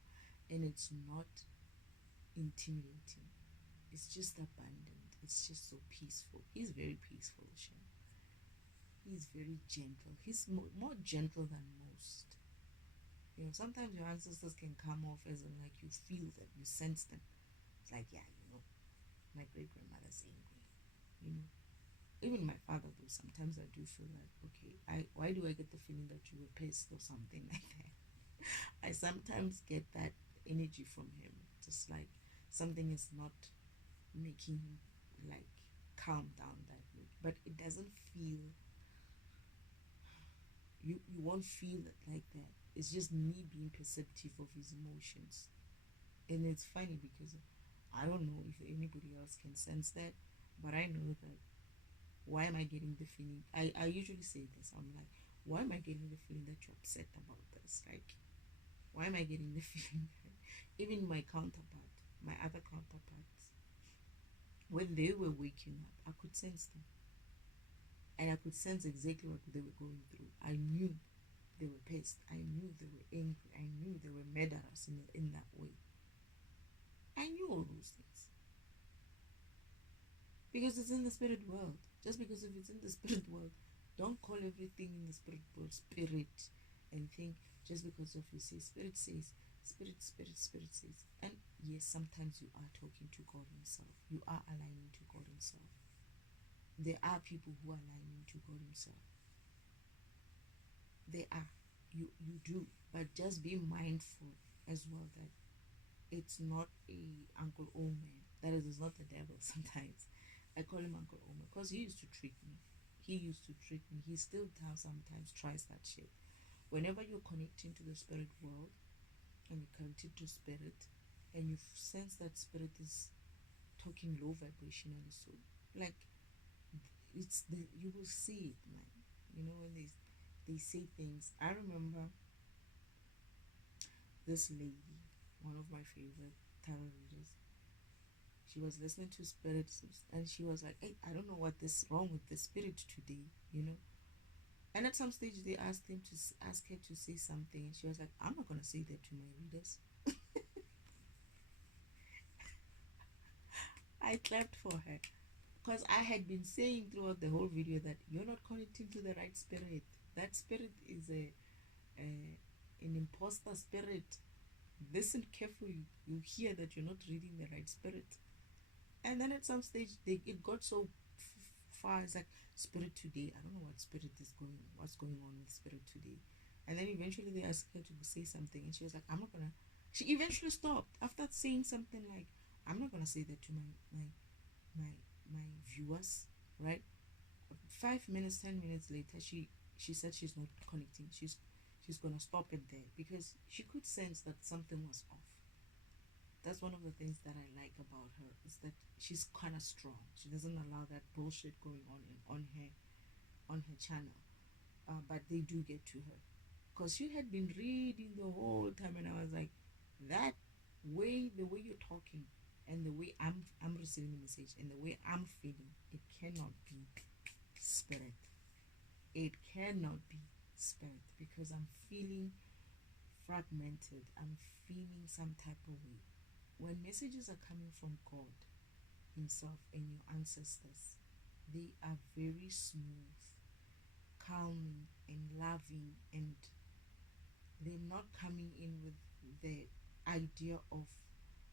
and it's not intimidating. It's just abundant. It's just so peaceful. He's very peaceful, Shem. He's very gentle. He's more gentle than most. You know, sometimes your ancestors can come off as in like you feel them, you sense them. It's like, yeah, you know, my great grandmother's angry. You know, even my father, though, sometimes I do feel like, okay, why do I get the feeling that you were pissed or something like that? I sometimes get that energy from him, just like something is not making him like calm down that way. But it doesn't feel, you won't feel it like that. It's just me being perceptive of his emotions. And it's funny because I don't know if anybody else can sense that, but I know that. Why am I getting the feeling? I usually say this. I'm like, why am I getting the feeling that you're upset about this? Like, why am I getting the feeling that even my counterpart, my other counterparts, when they were waking up, I could sense them. And I could sense exactly what they were going through. I knew they were pissed. I knew they were angry. I knew they were mad at us in that way. I knew all those things. Because it's in the spirit world. Just because if it's in the spirit world, don't call everything in the spirit world spirit and think just because of you say spirit says, spirit says. And yes, sometimes you are talking to God Himself. You are aligning to God Himself. There are people who are aligning to God Himself. They are. You do. But just be mindful as well that it's not a Uncle Oman. That is not the devil sometimes. I call him Uncle Oman because he used to trick me. He still sometimes tries that shit. Whenever you're connecting to the spirit world and you're connected to spirit and you sense that spirit is talking low vibrationally, so like you will see it, man. You know, when they say things. I remember this lady, one of my favorite tarot readers. She was listening to spirits and she was like, hey, I don't know what is wrong with the spirit today, you know. And at some stage they asked her to say something, and she was like, I'm not gonna say that to my readers. I clapped for her because I had been saying throughout the whole video that you're not connecting to the right spirit. That spirit is an imposter spirit. Listen carefully, you hear that you're not reading the right spirit. And then at some stage it got so far. It's like, spirit today, I don't know what's going on with spirit today. And then eventually they asked her to say something, and she was like, I'm not gonna. She eventually stopped after saying something like, I'm not gonna say that to my my viewers, right? 5 minutes, 10 minutes later, she said she's not connecting. She's gonna stop it there because she could sense that something was off. That's one of the things that I like about her, is that she's kind of strong. She doesn't allow that bullshit going on her channel. But they do get to her because she had been reading the whole time, and I was like, that the way you're talking and the way I'm receiving the message and the way I'm feeling, it cannot be spirit. It cannot be spirit because I'm feeling fragmented. I'm feeling some type of way. When messages are coming from God Himself and your ancestors, they are very smooth, calming, and loving, and they're not coming in with the idea of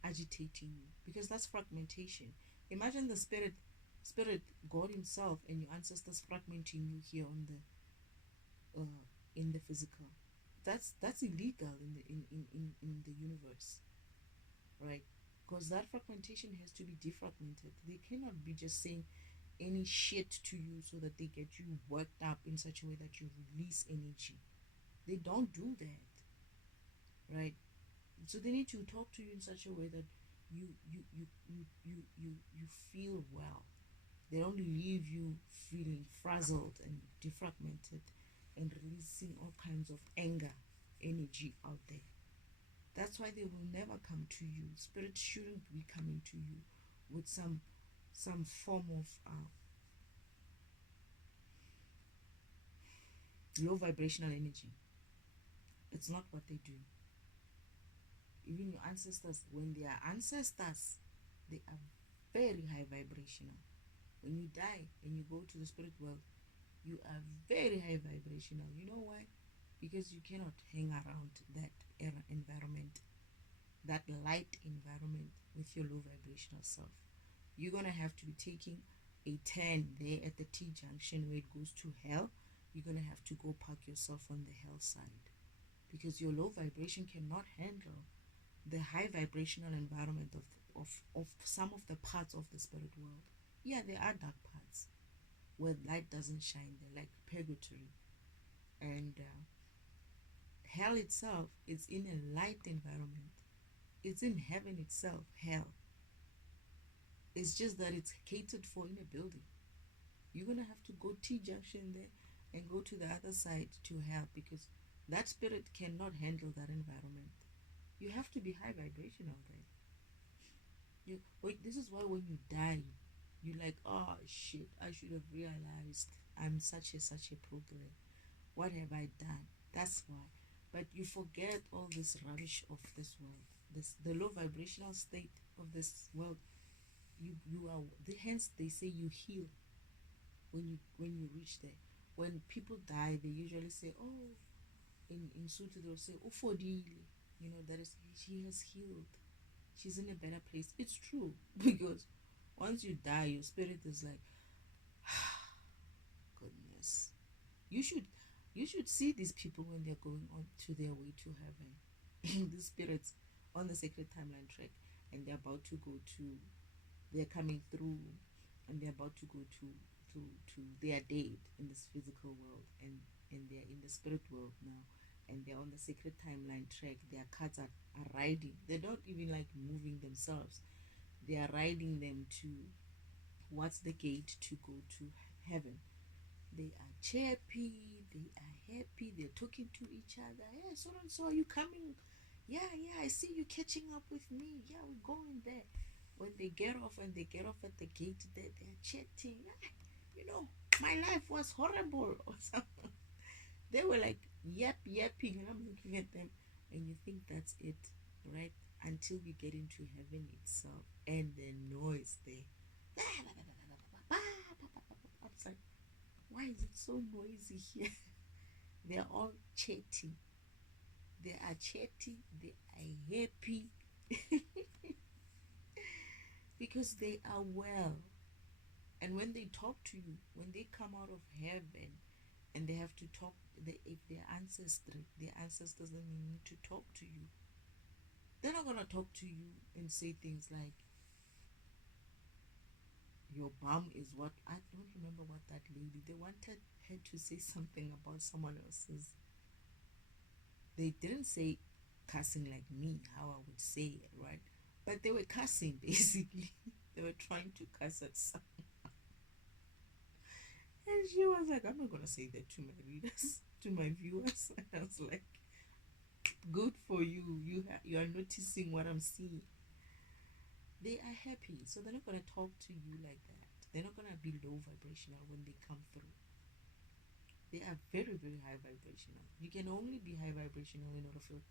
agitating you, because that's fragmentation. Imagine the spirit, God Himself, and your ancestors fragmenting you here on the in the physical. that's illegal in the universe, right? Because that fragmentation has to be defragmented. They cannot be just saying any shit to you so that they get you worked up in such a way that you release energy. They don't do that, right? So they need to talk to you in such a way that you feel well. They don't leave you feeling frazzled and defragmented and releasing all kinds of anger energy out there. That's why they will never come to you. Spirit shouldn't be coming to you with some form of low vibrational energy. It's not what they do. Even your ancestors, when they are ancestors, they are very high vibrational. When you die and you go to the spirit world, you are very high vibrational. You know why? Because you cannot hang around that environment, that light environment with your low vibrational self. You're gonna have to be taking a turn there at the T junction where it goes to hell. You're gonna have to go park yourself on the hell side because your low vibration cannot handle the high vibrational environment of some of the parts of the spirit world. Yeah, there are dark parts where light doesn't shine. They're like purgatory. And hell itself is in a light environment. It's in heaven itself, hell. It's just that it's catered for in a building. You're going to have to go T junction there and go to the other side to hell because that spirit cannot handle that environment. You have to be high vibrational there. This is why when you die, you're like, oh shit, I should have realized I'm such a problem. What have I done? That's why. But you forget all this rubbish of this world. The low vibrational state of this world. You are hence they say you heal when you reach there. When people die, they usually say, oh, in Sutu they'll say, Ufodili, that is, she has healed. She's in a better place. It's true because once you die, your spirit is like, goodness. You should see these people when they're going on to their way to heaven. The spirits on the sacred timeline track, and they're coming through, and they're about to go to they are dead in this physical world, and they're in the spirit world now, and they're on the sacred timeline track. Their cards are riding. They're not even like moving themselves. They are riding them to what's the gate to go to heaven. They are chirpy, they are happy, they're talking to each other. Yeah, so and so, are you coming? Yeah, I see you catching up with me. Yeah, we're going there. When they get off and they get off at the gate there, they're chatting. My life was horrible or something. They were like yapping, and I'm looking at them, and you think that's it, right? Until we get into heaven itself, and the noise there. Outside. Why is it so noisy here? They're all chatting. They are chatty. They are happy. Because they are well. And when they talk to you, when they come out of heaven and they have to talk, if their ancestors and they need to talk to you, they're not going to talk to you and say things like, your bum is what. I don't remember what that lady, they wanted her to say something about someone else's. They didn't say cussing like me, how I would say it, right? But they were cussing basically. They were trying to cuss at someone. And she was like, I'm not going to say that to my readers, to my viewers. And I was like, good for you. You are noticing what I'm seeing. They are happy. So they're not going to talk to you like that. They're not going to be low vibrational when they come through. They are very, very high vibrational. You can only be high vibrational in order for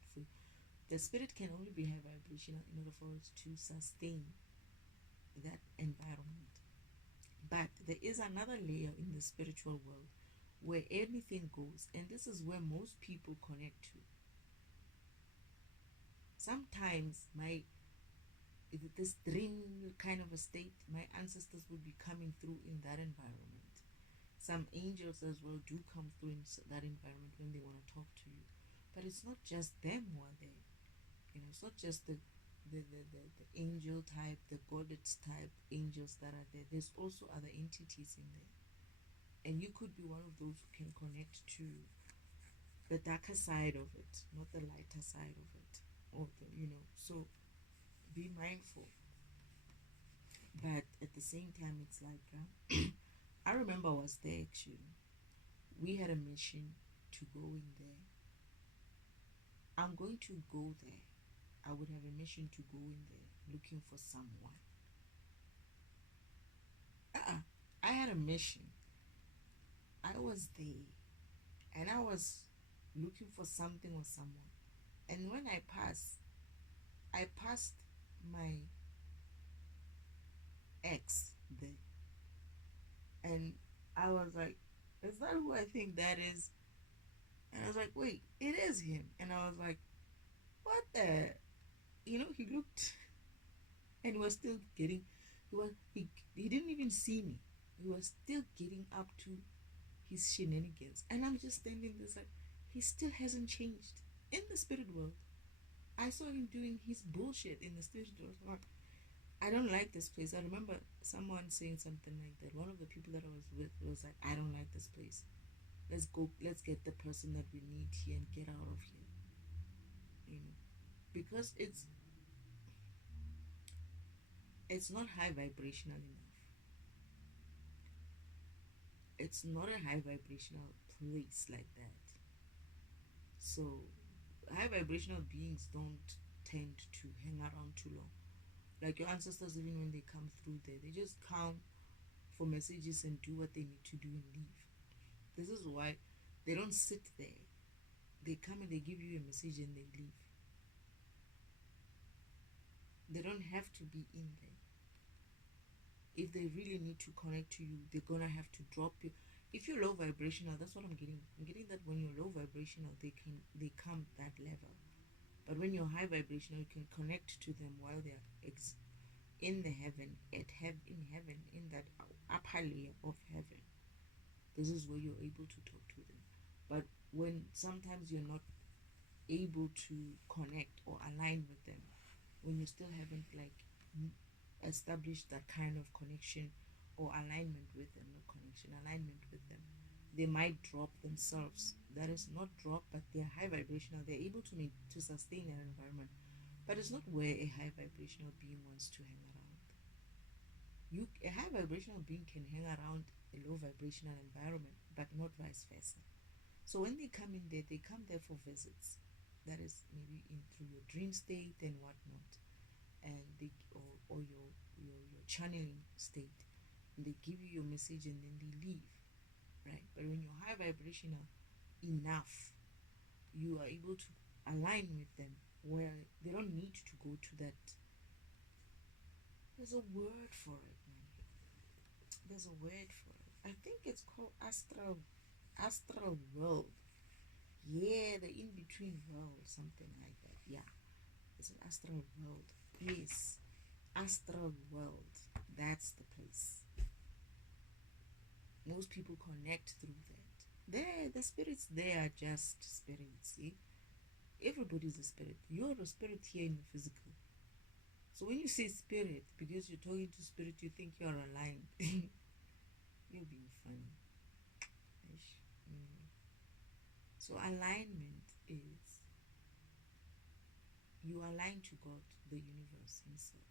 the spirit can only be high vibrational in order for it to sustain that environment. But there is another layer in the spiritual world where anything goes, and this is where most people connect to. Sometimes this dream kind of a state, my ancestors will be coming through in that environment. Some angels as well do come through in that environment when they want to talk to you. But it's not just them who are there. It's not just the angel type, the goddess type angels that are there. There's also other entities in there. And you could be one of those who can connect to the darker side of it, not the lighter side of it. So be mindful. But at the same time, it's like, I remember I was there actually. We had a mission to go in there. I'm going to go there. I would have a mission to go in there looking for someone. I had a mission. I was there and I was looking for something or someone. And when I passed my ex there. And I was like, is that who I think that is? And I was like, wait, it is him. And I was like, what the? He looked and he was still getting, he didn't even see me. He was still getting up to his shenanigans. And I'm just standing there like, he still hasn't changed in the spirit world. I saw him doing his bullshit in the spirit world. I don't like this place. I remember someone saying something like that. One of the people that I was with was like, I don't like this place. Let's go, let's get the person that we need here and get out of here. Because it's not high vibrational enough. It's not a high vibrational place like that. So high vibrational beings don't tend to hang around too long. Like your ancestors, even when they come through there, they just come for messages and do what they need to do and leave. This is why they don't sit there. They come and they give you a message and they leave. They don't have to be in there. If they really need to connect to you, they're gonna have to drop you. If you're low vibrational, that's what I'm getting. I'm getting that when you're low vibrational, they come that level. But when you're high vibrational, you can connect to them while they're in the heaven, in that upper layer of heaven. This is where you're able to talk to them. But when sometimes you're not able to connect or align with them, when you still haven't established that kind of connection or alignment with them, not connection, alignment with them, they might drop themselves. That is not drop, but they're high vibrational. They're able to sustain an environment, but it's not where a high vibrational being wants to hang around. A high vibrational being can hang around a low vibrational environment, but not vice versa. So when they come in there, they come there for visits. That is maybe through your dream state and whatnot, and or your channeling state. And they give you your message and then they leave, right? But when you're high vibrational enough, you are able to align with them where they don't need to go to that. There's a word for it, man. There's a word for it. I think it's called astral world. Yeah, the in between world, something like that. Yeah, it's an astral world. Yes, astral world. That's the place. Most people connect through that. The spirits there are just spirits. See, everybody's a spirit. You're a spirit here in the physical. So when you say spirit, because you're talking to spirit, you think you're aligned. You're being funny. So alignment is you align to God, the universe himself.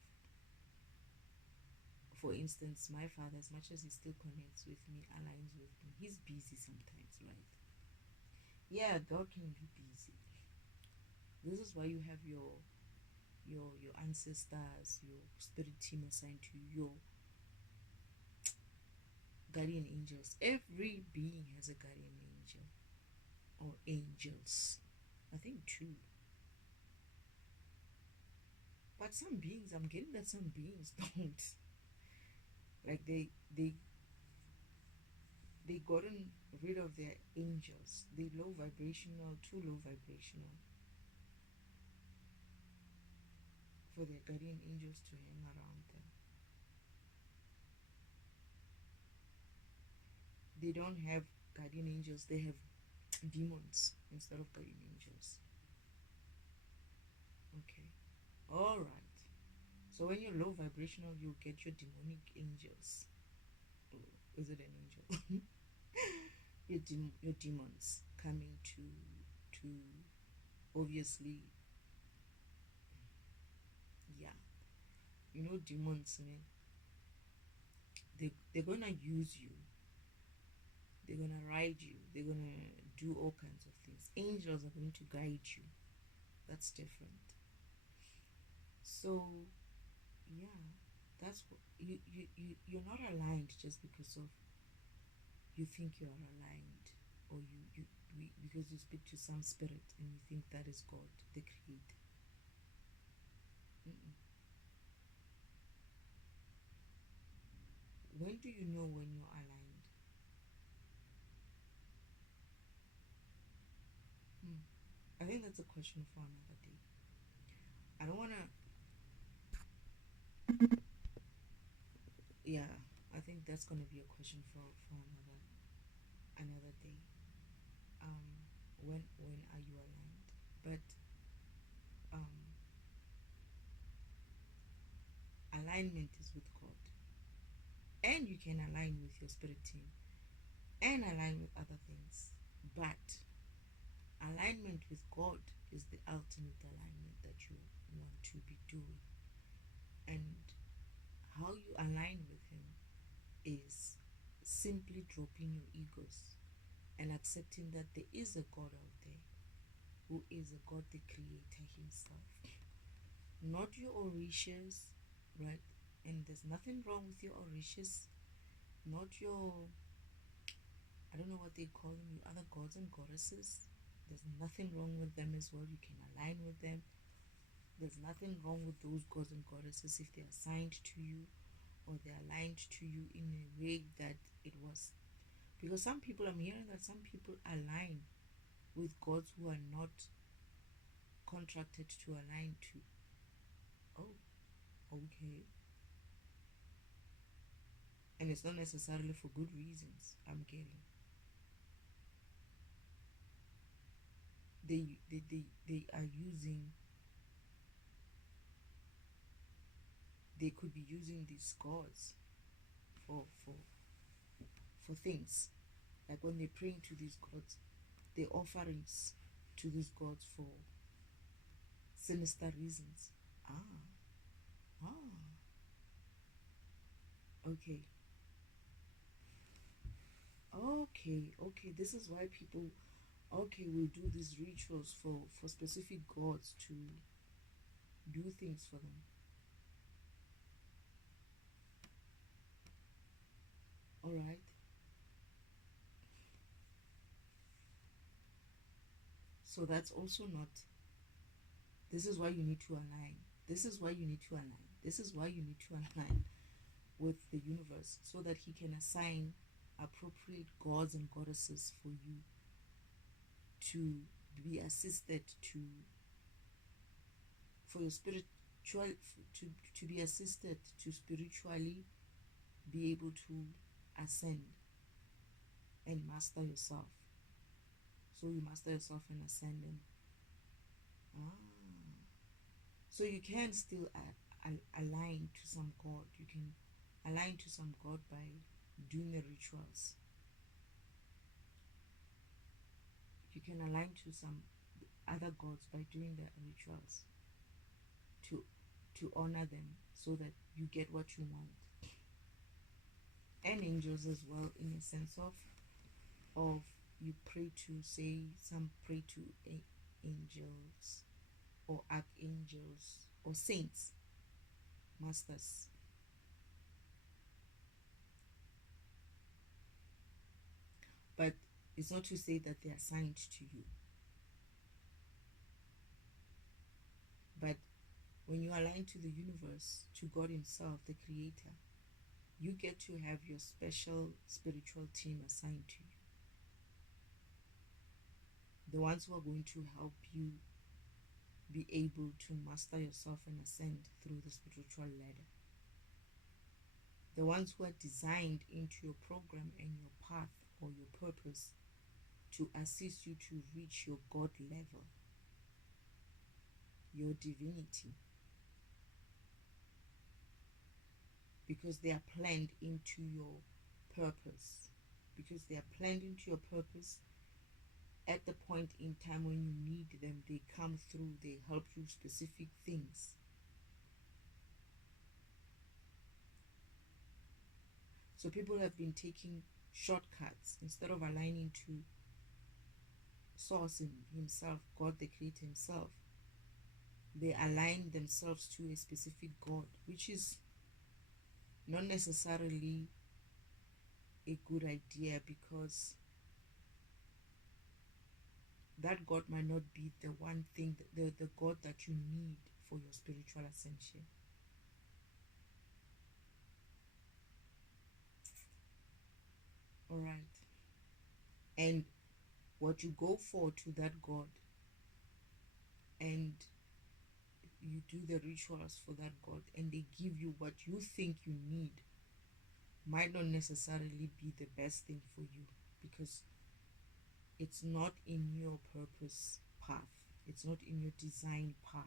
For instance, my father, as much as he still connects with me, aligns with me, he's busy sometimes, right? Yeah, God can be busy. This is why you have your ancestors, your spirit team assigned to you, your guardian angels. Every being has a guardian angel or angels. I think two. But some beings, I'm getting that some beings don't. Like they gotten rid of their angels. They low vibrational, too low vibrational for their guardian angels to hang around them. They don't have guardian angels. They have demons instead of guardian angels. Okay. All right. So when you're low vibrational, you'll get your demonic angels. Oh, is it an angel? Your demons coming to obviously, yeah. Demons, man. They're gonna use you. They're gonna ride you. They're gonna do all kinds of things. Angels are going to guide you. That's different. So yeah, that's what you're not aligned just because of you think you are aligned, or because you speak to some spirit and you think that is God, the creator. Mm-mm. When do you know when you're aligned? Hmm. I think that's a question for another day. I don't wanna. Yeah, I think that's gonna be a question for another day. When are you aligned? But um, alignment is with God, and you can align with your spirit team and align with other things. But alignment with God is the ultimate alignment that you want to be doing, and how you align with Him is simply dropping your egos and accepting that there is a God out there who is a God, the Creator Himself, not your orishas, right? And there's nothing wrong with your orishas, not your, I don't know what they call them, your other gods and goddesses. There's nothing wrong with them as well. You can align with them. There's nothing wrong with those gods and goddesses if they're assigned to you or they're aligned to you in a way that it was. Because some people, I'm hearing that some people align with gods who are not contracted to align to. Oh, okay. And it's not necessarily for good reasons, I'm getting. They are using, they could be using these gods for for things. Like when they're praying to these gods, they're offerings to these gods for sinister reasons. Ah, ah, okay, okay. This is why people, okay, will do these rituals for specific gods to do things for them. All right. So that's also not. This is why you need to align. This is why you need to align. This is why you need to align with the universe so that He can assign appropriate gods and goddesses for you to be assisted to, for your spiritual, to to be assisted to spiritually be able to ascend and master yourself. So you master yourself and ascend, and ah, so you can still align to some god. You can align to some god by doing the rituals. You can align to some other gods by doing the rituals to honor them so that you get what you want. And angels as well, in a sense of you pray to, say, some pray to angels or archangels or saints, masters. But it's not to say that they are assigned to you. But when you align to the universe, to God Himself, the Creator, you get to have your special spiritual team assigned to you. The ones who are going to help you be able to master yourself and ascend through the spiritual ladder. The ones who are designed into your program and your path or your purpose to assist you to reach your God level, your divinity, because they are planned into your purpose. Because they are planned into your purpose at the point in time when you need them. They come through, they help you specific things. So people have been taking shortcuts instead of aligning to Source in himself, God the Creator himself. They align themselves to a specific God, which is not necessarily a good idea, because that God might not be the one thing, the God that you need for your spiritual ascension. All right. And what you go for to that God, and you do the rituals for that God, and they give you what you think you need, might not necessarily be the best thing for you, because it's not in your purpose path, it's not in your design path.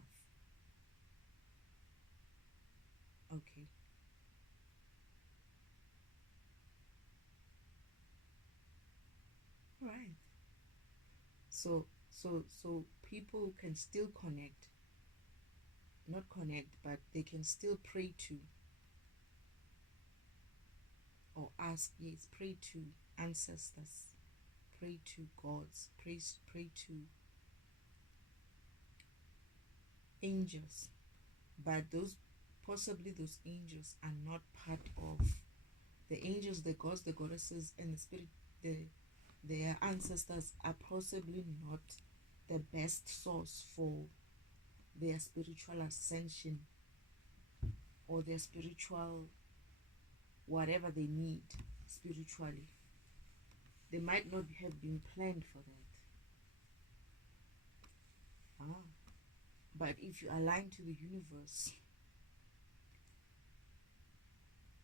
Okay. All right. So people can still connect, not connect, but they can still pray to, or ask, yes, pray to ancestors, pray to gods, pray to angels, but those angels are not part of the angels, the gods, the goddesses, and the spirit. Their ancestors are possibly not the best source for their spiritual ascension or their spiritual whatever they need spiritually. They might not have been planned for that. But if you align to the universe,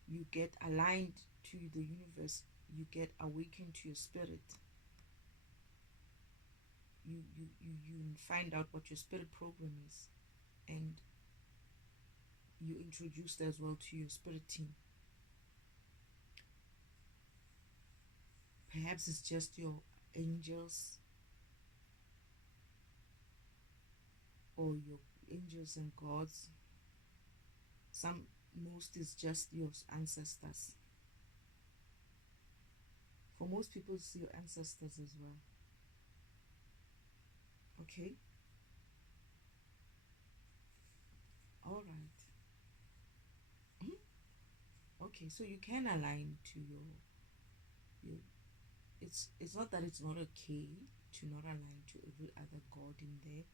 you get aligned to the universe, you get awakened to your spirit. You find out what your spirit program is, and you introduce that as well to your spirit team. Perhaps it's just your angels, or your angels and gods. Most is just your ancestors. For most people, it's your ancestors as well. Okay. All right. Okay, so you can align to your it's not that it's not okay to not align to every other god in there.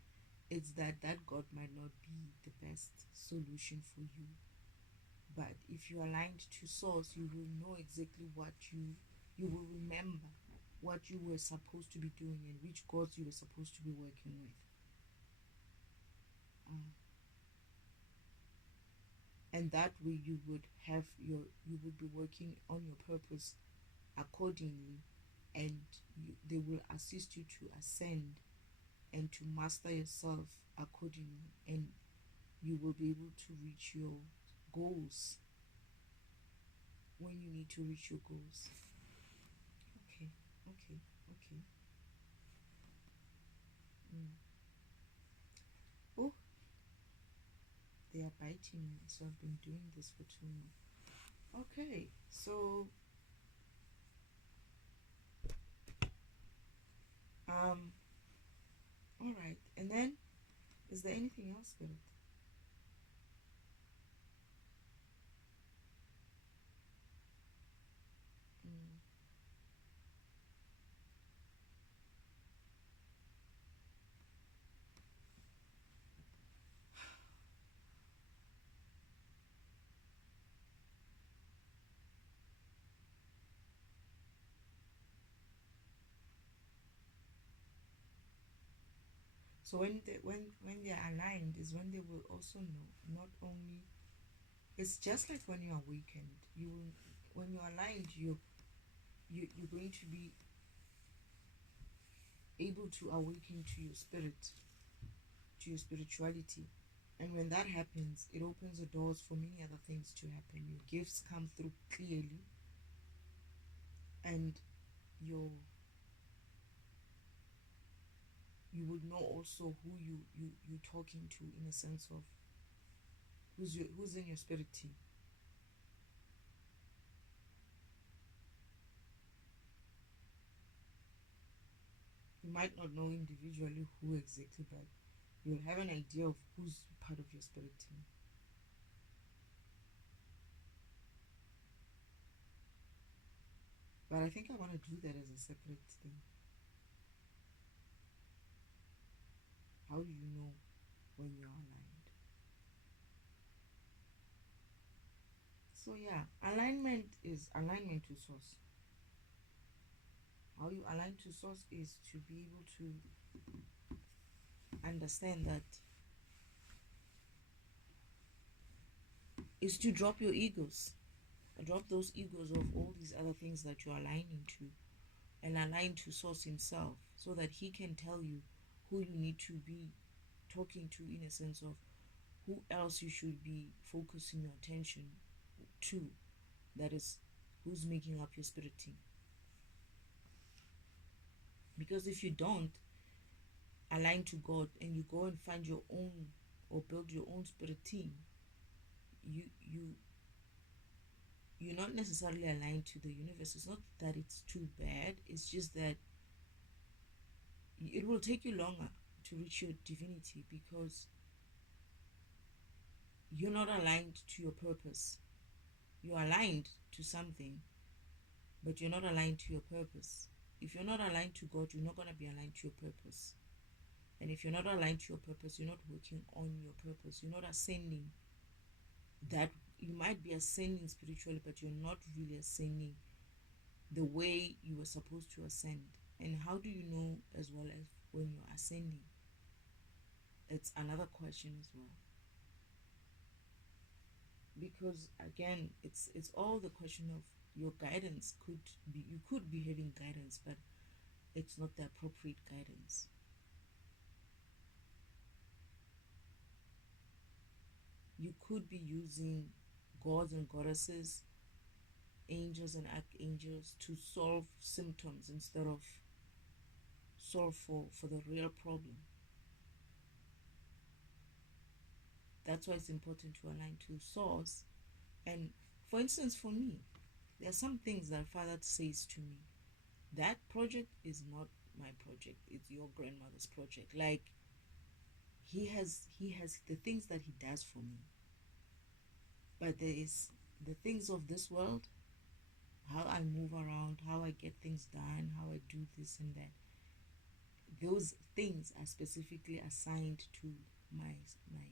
It's that god might not be the best solution for you. But if you aligned to source, you will know exactly what you will remember what you were supposed to be doing and which gods you were supposed to be working with. And that way you would be working on your purpose accordingly, and they will assist you to ascend and to master yourself accordingly, and you will be able to reach your goals when you need to reach your goals. Okay. Oh, they are biting me, so I've been doing this for too long. Okay, so all right, and then is there anything else, Spirit? So when they're aligned is when they will also know. Not only, it's just like when you're awakened, when you're aligned, you're going to be able to awaken to your spirit, to your spirituality. And when that happens, it opens the doors for many other things to happen. Your gifts come through clearly, and your you would know also who you're talking to, in a sense of who's in your spirit team. You might not know individually who exactly, but you'll have an idea of who's part of your spirit team. But I think I want to do that as a separate thing. How do you know when you're aligned? So yeah, alignment is alignment to source. How you align to source is to be able to understand that, is to drop your egos. Drop those egos of all these other things that you're aligning to, and align to source himself, so that he can tell you who you need to be talking to, in a sense of who else you should be focusing your attention to, that is, who's making up your spirit team. Because if you don't align to God and you go and find your own, or build your own spirit team, you you're not necessarily aligned to the universe. It's not that it's too bad, it's just that it will take you longer to reach your divinity, because you're not aligned to your purpose. You're aligned to something, but you're not aligned to your purpose. If you're not aligned to God, you're not going to be aligned to your purpose. And if you're not aligned to your purpose, you're not working on your purpose. You're not ascending. That you might be ascending spiritually, but you're not really ascending the way you were supposed to ascend. And how do you know as well as when you're ascending? It's another question as well. Because again, it's all the question of your guidance. Could be, you could be having guidance, but it's not the appropriate guidance. You could be using gods and goddesses, angels and archangels to solve symptoms instead of solve for the real problem. That's why it's important to align to source. And for instance, for me, there are some things that Father says to me. That project is not my project, it's your grandmother's project. Like, he has the things that he does for me, but there is the things of this world, how I move around, how I get things done, how I do this and that. Those things are specifically assigned to my my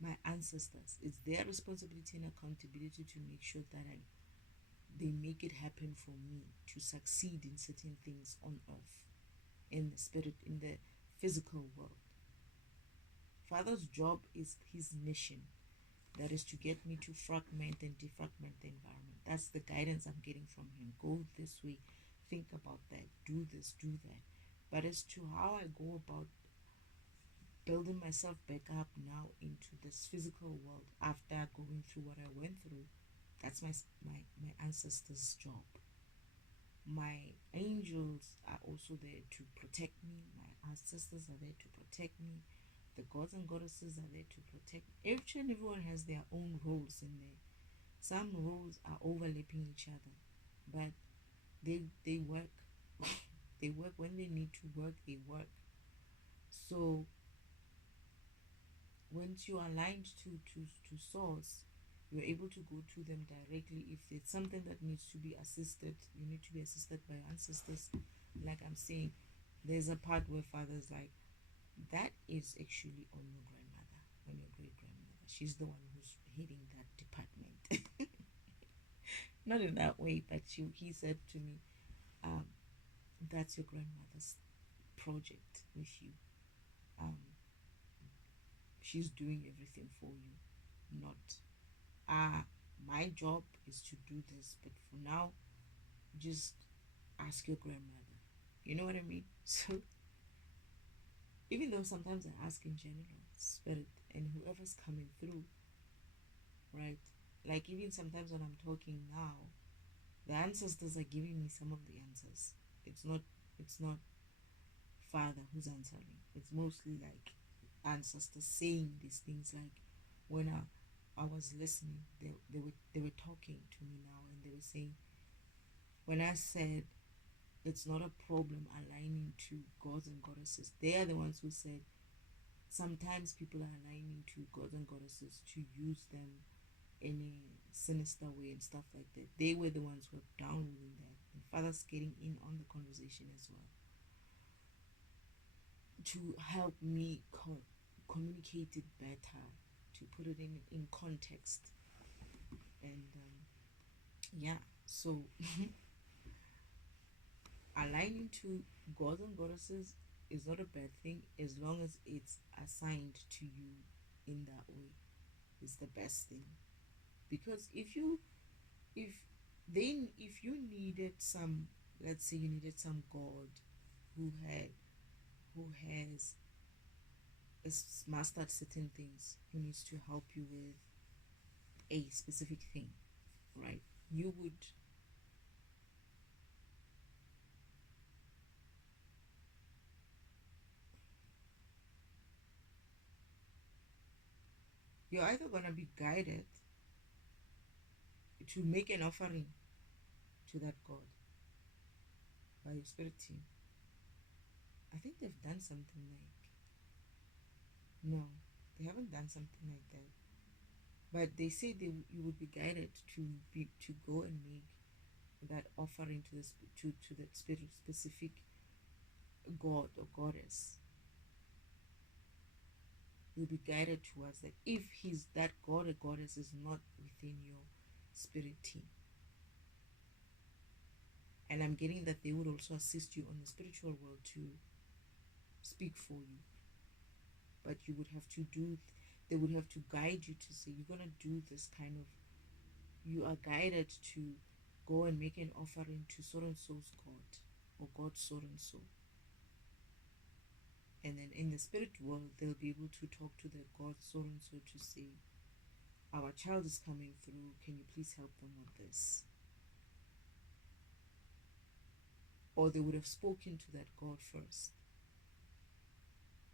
my ancestors. It's their responsibility and accountability to make sure that they make it happen for me to succeed in certain things on earth, in the spirit, in the physical world. Father's job is his mission, that is to get me to fragment and defragment the environment. That's the guidance I'm getting from him. Go this way, think about that, do this, do that. But as to how I go about building myself back up now into this physical world after going through what I went through, that's my ancestors' job. My angels are also there to protect me. My ancestors are there to protect me. The gods and goddesses are there to protect me. Each and everyone has their own roles in there. Some roles are overlapping each other, but they work. They work when they need to work. They work. So once you're aligned to source, you're able to go to them directly. If it's something that needs to be assisted, you need to be assisted by your ancestors. Like I'm saying, there's a part where Father's like, that is actually on your grandmother, on your great grandmother. She's the one who's heading that department. Not in that way, but he said to me, um, that's your grandmother's project with you. Um, she's doing everything for you, not my job is to do this, but for now, just ask your grandmother. You know what I mean? So Even though sometimes I ask in general, Spirit, and whoever's coming through, right? Like even sometimes when I'm talking now, the ancestors are giving me some of the answers. It's not it's not Father who's answering. It's mostly like ancestors saying these things. Like when I was listening, they were talking to me now, and they were saying, when I said it's not a problem aligning to gods and goddesses, they are the ones who said sometimes people are aligning to gods and goddesses to use them in a sinister way and stuff like that. They were the ones who were downloading that, and Father's getting in on the conversation as well to help me communicate it better, to put it in context. And yeah, so aligning to gods and goddesses is not a bad thing as long as it's assigned to you in that way. It's the best thing. Because if if you needed some, let's say you needed some god who had who has mastered certain things, who needs to help you with a specific thing, right? You would, you're either gonna be guided to make an offering to that god by your spirit team. I think they've done something like, no, they haven't done something like that. But they say you would be guided to go and make that offering to the spirit specific god or goddess. You'll be guided towards that if he's that god or goddess is not within your spirit team. And I'm getting that they would also assist you on the spiritual world to speak for you. But you would have to do, they would have to guide you to say, you're going to do this kind of, you are guided to go and make an offering to so and so's god or god so and so. And then in the spirit world, they'll be able to talk to the god so and so to say, our child is coming through, can you please help them with this? Or they would have spoken to that god first.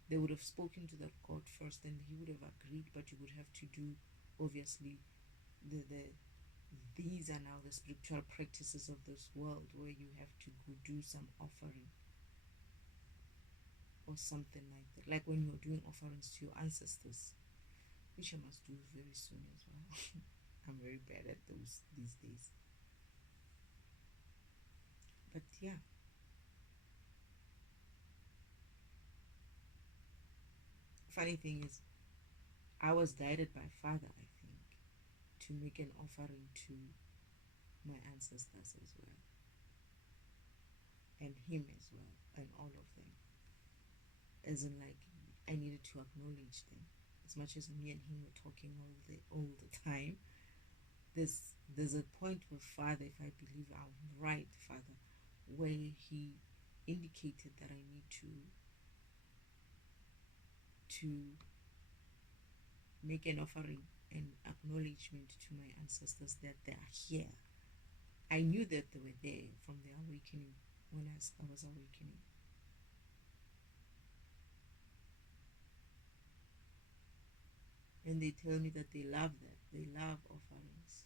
They would have spoken to that god first, and he would have agreed, but you would have to do, obviously, the these are now the spiritual practices of this world where you have to go do some offering or something like that, like when you're doing offerings to your ancestors, which I must do very soon as well. I'm very bad at those these days. But yeah, funny thing is, I was guided by Father, I think, to make an offering to my ancestors as well, and him as well, and all of them. As in, like, I needed to acknowledge them. As much as me and him were talking all the time, there's a point with Father, if I believe I'm right, Father, where he indicated that I need to make an offering and acknowledgement to my ancestors that they are here. I knew that they were there from the awakening, when I was awakening. And they tell me that they love that. They love offerings.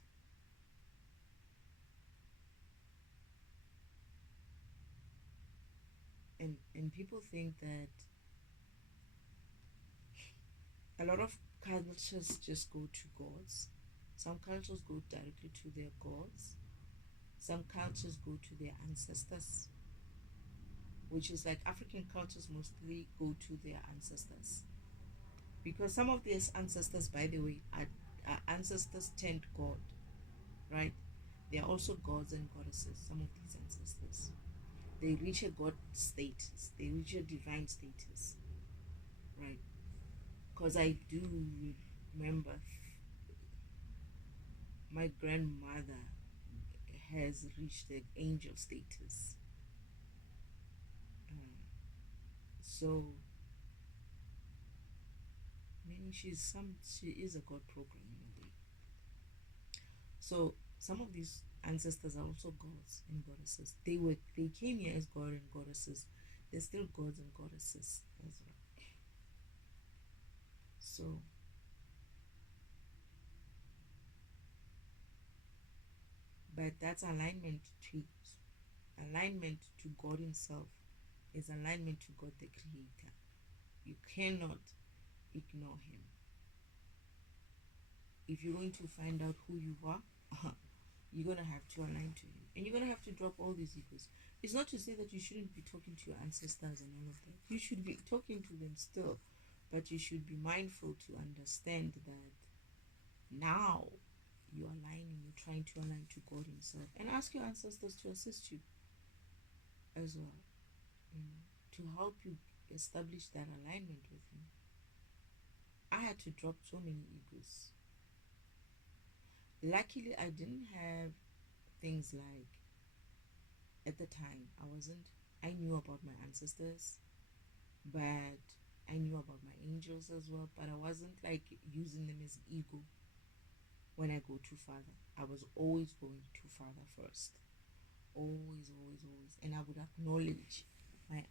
And people think that a lot of cultures just go to gods. Some cultures go directly to their gods. Some cultures go to their ancestors, which is like African cultures mostly go to their ancestors. Because some of these ancestors, by the way, are ancestors turned God, right? They are also gods and goddesses, some of these ancestors. They reach a god status, they reach a divine status, right? Because I do remember my grandmother has reached the angel status. So think she is a god program in a way. So some of these ancestors are also gods and goddesses. They came here as god and goddesses. They're still gods and goddesses as well. So but that's alignment to God Himself is alignment to God the Creator. You cannot ignore Him. If you're going to find out who you are, you're going to have to align to Him. And you're going to have to drop all these egos. It's not to say that you shouldn't be talking to your ancestors and all of that. You should be talking to them still. But you should be mindful to understand that now you're trying to align to God Himself. And ask your ancestors to assist you as well. To help you establish that alignment with Him. I had to drop so many egos. Luckily, I didn't have things like, at the time, I knew about my ancestors, but I knew about my angels as well, but I wasn't like using them as ego when I go to Father. I was always going to Father first. Always, always, always. And I would acknowledge my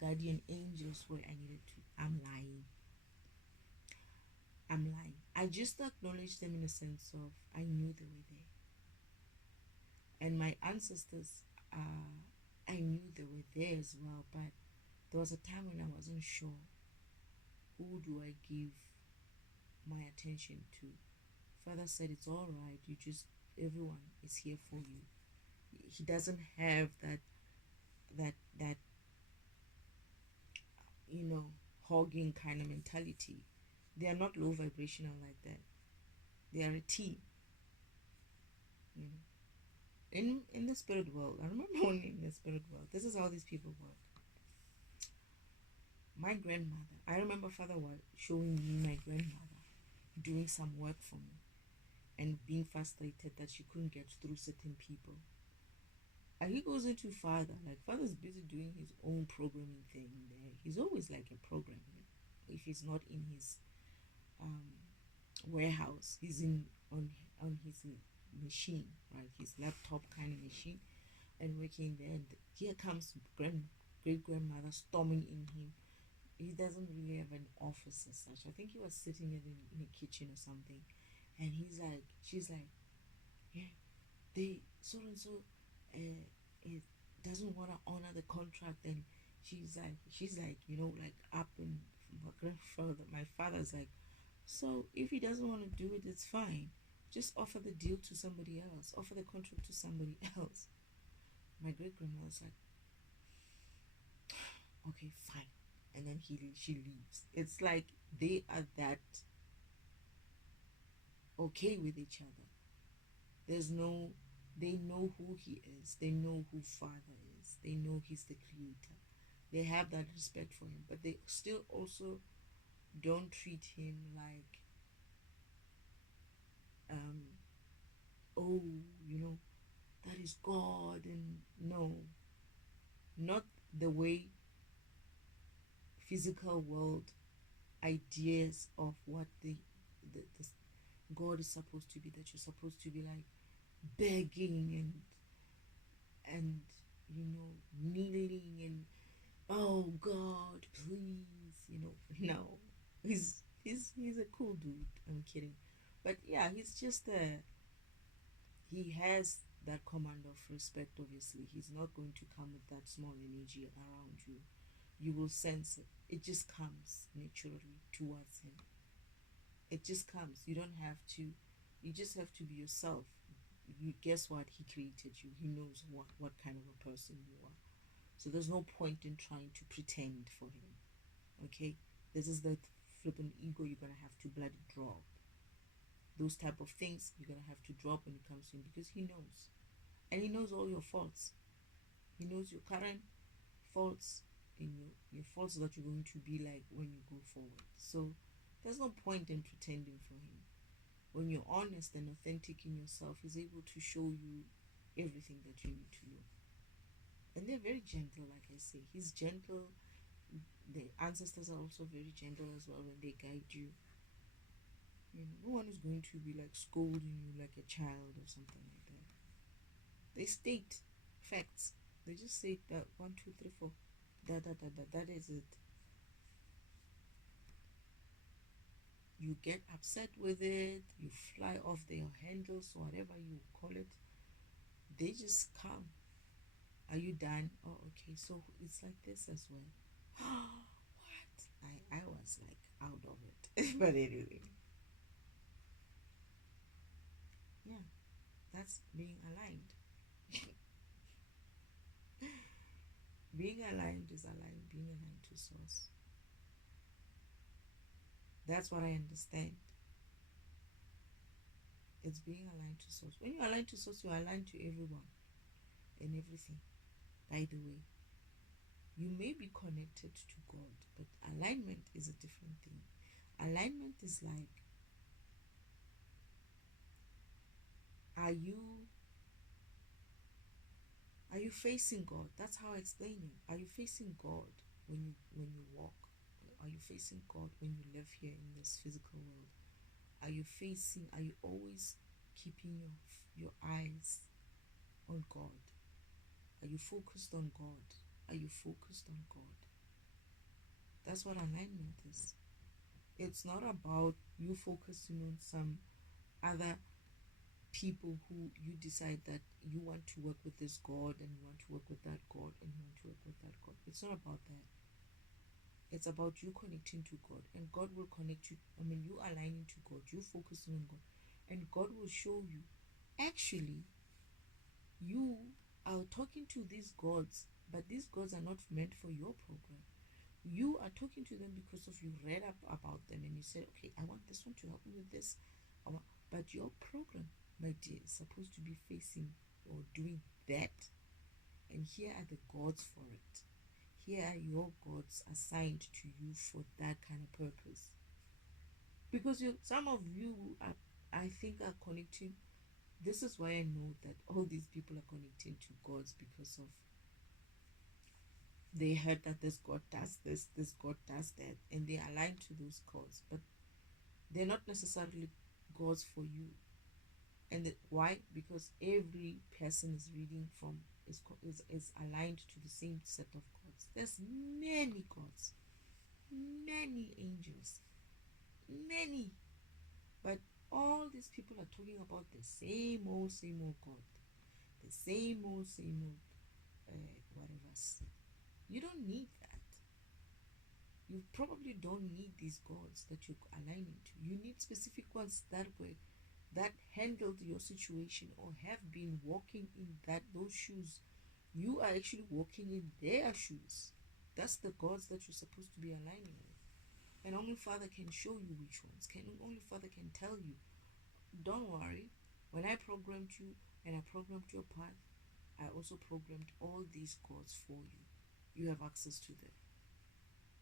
guardian angels where I needed to. I'm lying. I just acknowledged them in a sense of I knew they were there. And my ancestors, I knew they were there as well, but there was a time when I wasn't sure, who do I give my attention to? Father said it's all right, everyone is here for you. He doesn't have that hogging kind of mentality. They are not low vibrational like that. They are a team. In the spirit world, I remember when in the spirit world, this is how these people work. My grandmother, I remember Father was showing me my grandmother doing some work for me and being frustrated that she couldn't get through certain people. And he goes into Father, like Father's busy doing his own programming thing there. He's always like a programmer. If he's not in his warehouse, he's on his machine, right? His laptop kind of machine, and working there. And here comes great grandmother storming in him. He doesn't really have an office as such. I think he was sitting in a kitchen or something, and she's like, yeah, they so and so it doesn't want to honor the contract, and she's like like up, and my father's like, so if he doesn't want to do it, it's fine, just offer the deal to somebody else, offer the contract to somebody else. My great grandmother's like, okay, fine, and then she leaves. It's like they are that okay with each other. They know who he is. They know who Father is. They know he's the creator. They have that respect for him, but they still also don't treat him like, oh, that is God. And no, not the way physical world ideas of what the God is supposed to be, that you're supposed to be like begging and kneeling and, oh God, please, no. He's a cool dude. I'm kidding. But yeah, he's just he has that command of respect. Obviously, he's not going to come with that small energy around you. You will sense it. It just comes naturally towards him. It just comes. You don't have to. You just have to be yourself. Guess what? He created you. He knows what kind of a person you are. So there's no point in trying to pretend for him. Okay? This is the flippant ego you're gonna have to bloody drop. Those type of things you're gonna have to drop when it comes to him, because he knows. And he knows all your faults. He knows your current faults and your faults that you're going to be like when you go forward. So there's no point in pretending for him. When you're honest and authentic in yourself, he's able to show you everything that you need to know. And they're very gentle, like I say. He's gentle. The ancestors are also very gentle as well when they guide you. No one is going to be like scolding you like a child or something like that. They state facts. They just say that 1, 2, 3, 4, that is it. You get upset with it, you fly off their handles, whatever you call it. They just come. Are you done? Oh, okay. So it's like this as well. What? I was like out of it. But anyway, yeah, that's being aligned. Being aligned is aligned, being aligned to source. That's what I understand. It's being aligned to source. When you align to source, you align to everyone and everything. By the way, you may be connected to God, but alignment is a different thing. Alignment is like, are you facing God? That's how I explain it. Are you facing God when you walk? Are you facing God when you live here in this physical world? Are you always keeping your eyes on God? Are you focused on God? Are you focused on God? That's what alignment is. It's not about you focusing on some other people who you decide that you want to work with this God and you want to work with that God and you want to work with that God. It's not about that. It's about you connecting to God, and God will connect you. You aligning to God, you focusing on God, and God will show you. Actually, you are talking to these gods, but these gods are not meant for your program. You are talking to them because of you read up about them and you said, okay, I want this one to help me with this. But your program, my dear, is supposed to be facing or doing that. And here are the gods for it. Here are your gods assigned to you for that kind of purpose. Because some of you, I think, are connecting. This is why I know that all these people are connecting to gods, because of they heard that this God does this God does that, and they align to those gods, but they're not necessarily gods for you. And why? Because every person is reading from is aligned to the same set of gods. There's many gods, many angels, many, but all these people are talking about the same old God, the same old whatever. You don't need that. You probably don't need these gods that you're aligning to. You need specific ones that handled your situation or have been walking in those shoes. You are actually walking in their shoes. That's the gods that you're supposed to be aligning with. And only Father can show you which ones. Only Father can tell you. Don't worry. When I programmed you and I programmed your path, I also programmed all these gods for you. You have access to them.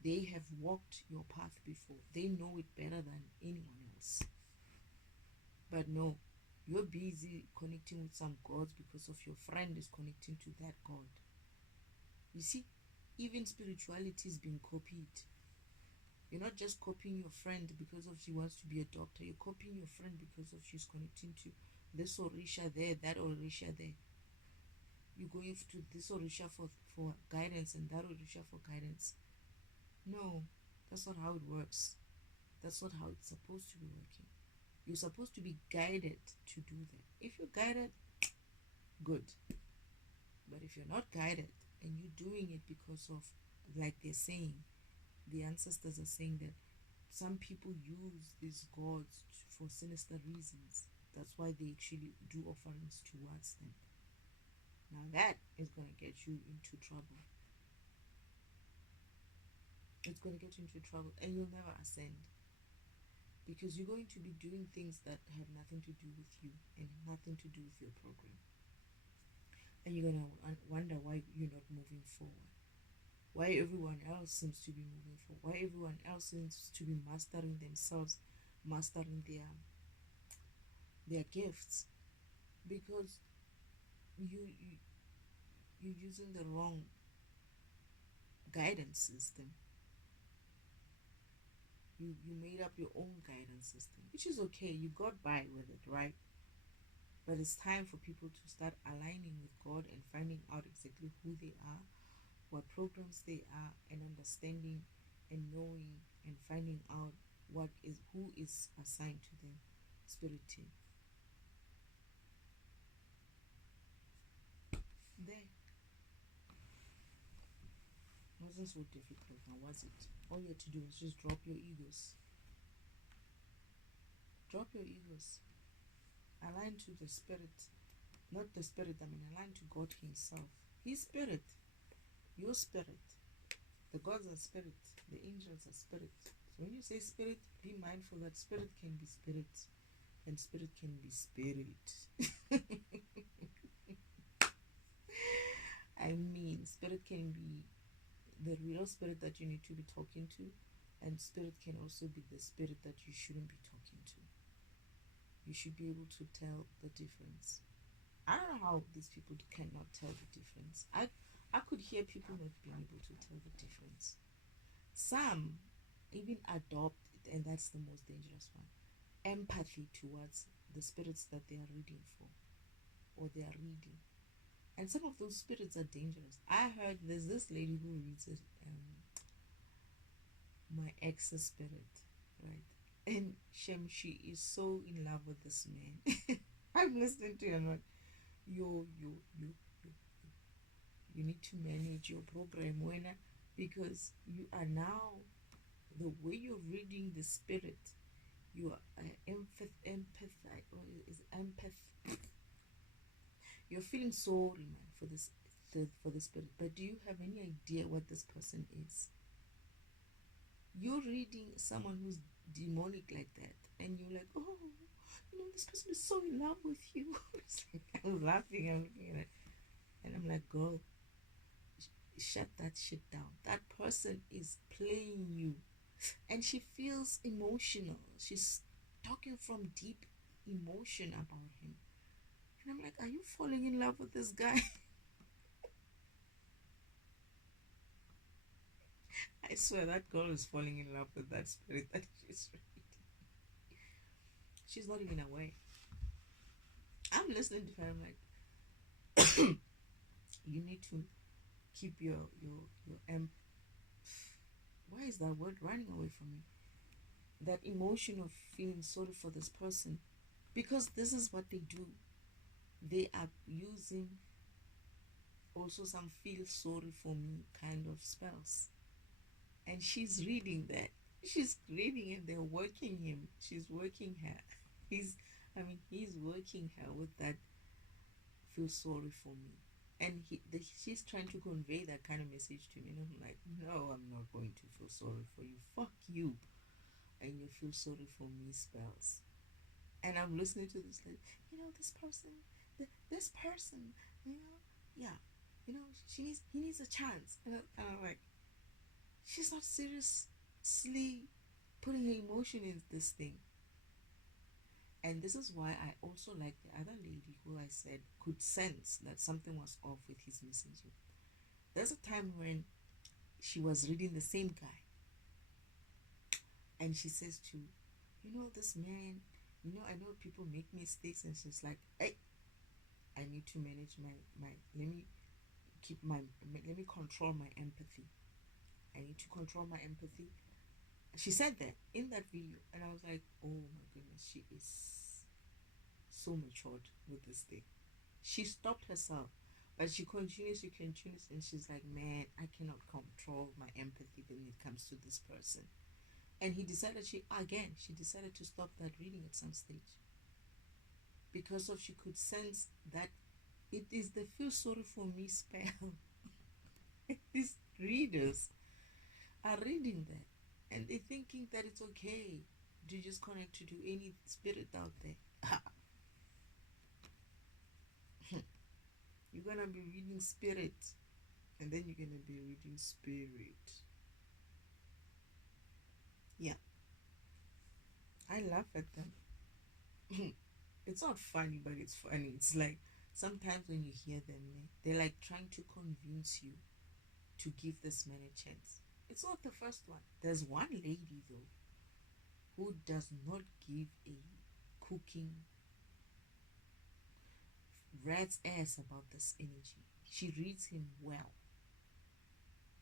They have walked your path before. They know it better than anyone else. But no, you're busy connecting with some gods because of your friend is connecting to that God. You see, even spirituality is being copied. You're not just copying your friend because of she wants to be a doctor. You're copying your friend because of she's connecting to this Orisha there, that Orisha there. You're going to this Orisha for guidance and that Orisha for guidance. No, that's not how it works. That's not how it's supposed to be working. You're supposed to be guided to do that. If you're guided, good. But if you're not guided and you're doing it because of, like they're saying, the ancestors are saying that some people use these gods for sinister reasons. That's why they actually do offerings towards them. Now that is going to get you into trouble. It's going to get you into trouble and you'll never ascend. Because you're going to be doing things that have nothing to do with you and nothing to do with your program. And you're going to wonder why you're not moving forward. Why everyone else seems to be moving forward. Why everyone else seems to be mastering themselves, mastering their gifts. Because you're using the wrong guidance system. You made up your own guidance system, which is okay. You got by with it, right? But it's time for people to start aligning with God and finding out exactly who they are, what programs they are, and understanding and knowing and finding out what is who is assigned to them. Spirit team. There. Wasn't so difficult now, was it? All you had to do was just drop your egos. Drop your egos. Align to the spirit. Not the spirit, align to God Himself. His spirit. Your spirit. The gods are spirit. The angels are spirit. So when you say spirit, be mindful that spirit can be spirit. And spirit can be spirit. Spirit can be the real spirit that you need to be talking to, and spirit can also be the spirit that you shouldn't be talking to. You should be able to tell the difference. I don't know how these people cannot tell the difference. I could hear people not being able to tell the difference. Some even adopt it, and that's the most dangerous one. Empathy towards the spirits that they are reading for, or they are reading. And some of those spirits are dangerous. I heard there's this lady who reads it, my ex's spirit, right? And she is so in love with this man. I'm listening to her, I'm like, you need to manage your program, Wena, because you are now, the way you're reading the spirit, you are empath. You're feeling sorry, man, for this spirit. But do you have any idea what this person is? You're reading someone who's demonic like that, and you're like, oh, this person is so in love with you. I'm laughing, I'm looking at it, and I'm like, girl, shut that shit down. That person is playing you, and she feels emotional. She's talking from deep emotion about him, and I'm like, are you falling in love with this guy? I swear that girl is falling in love with that spirit that she's reading. She's not even aware. I'm listening to her. I'm like, you need to keep your why is that word running away from me? That emotion of feeling sorry for this person, because this is what they do. They are using also some feel sorry for me kind of spells, and she's reading that. She's reading and they're working him. She's working her. He's working her with that feel sorry for me. And she's trying to convey that kind of message to me. And I'm like, no, I'm not going to feel sorry for you. Fuck you. And you feel sorry for me spells. And I'm listening to this like, this person, this person, yeah, he needs a chance. And I'm like, she's not seriously putting her emotion in this thing. And this is why I also like the other lady who I said could sense that something was off with his messenger. There's a time when she was reading the same guy, and she says to, this man, I know people make mistakes, and she's like, hey, I need to manage my let me control my empathy. I need to control my empathy. She said that in that video, and I was like, oh my goodness, she is so matured with this thing. She stopped herself, but she continues, and she's like, man, I cannot control my empathy when it comes to this person. And she decided to stop that reading at some stage, because she could sense that it is the feel sorry for me spell. These readers are reading that, and they're thinking that it's okay to just connect to any spirit out there. You're gonna be reading spirit, and then you're gonna be reading spirit. Yeah, I laugh at them. It's not funny, but it's funny. It's like sometimes when you hear them, they're like trying to convince you to give this man a chance. It's not the first one. There's one lady though who does not give a cooking rat's ass about this energy. She reads him well.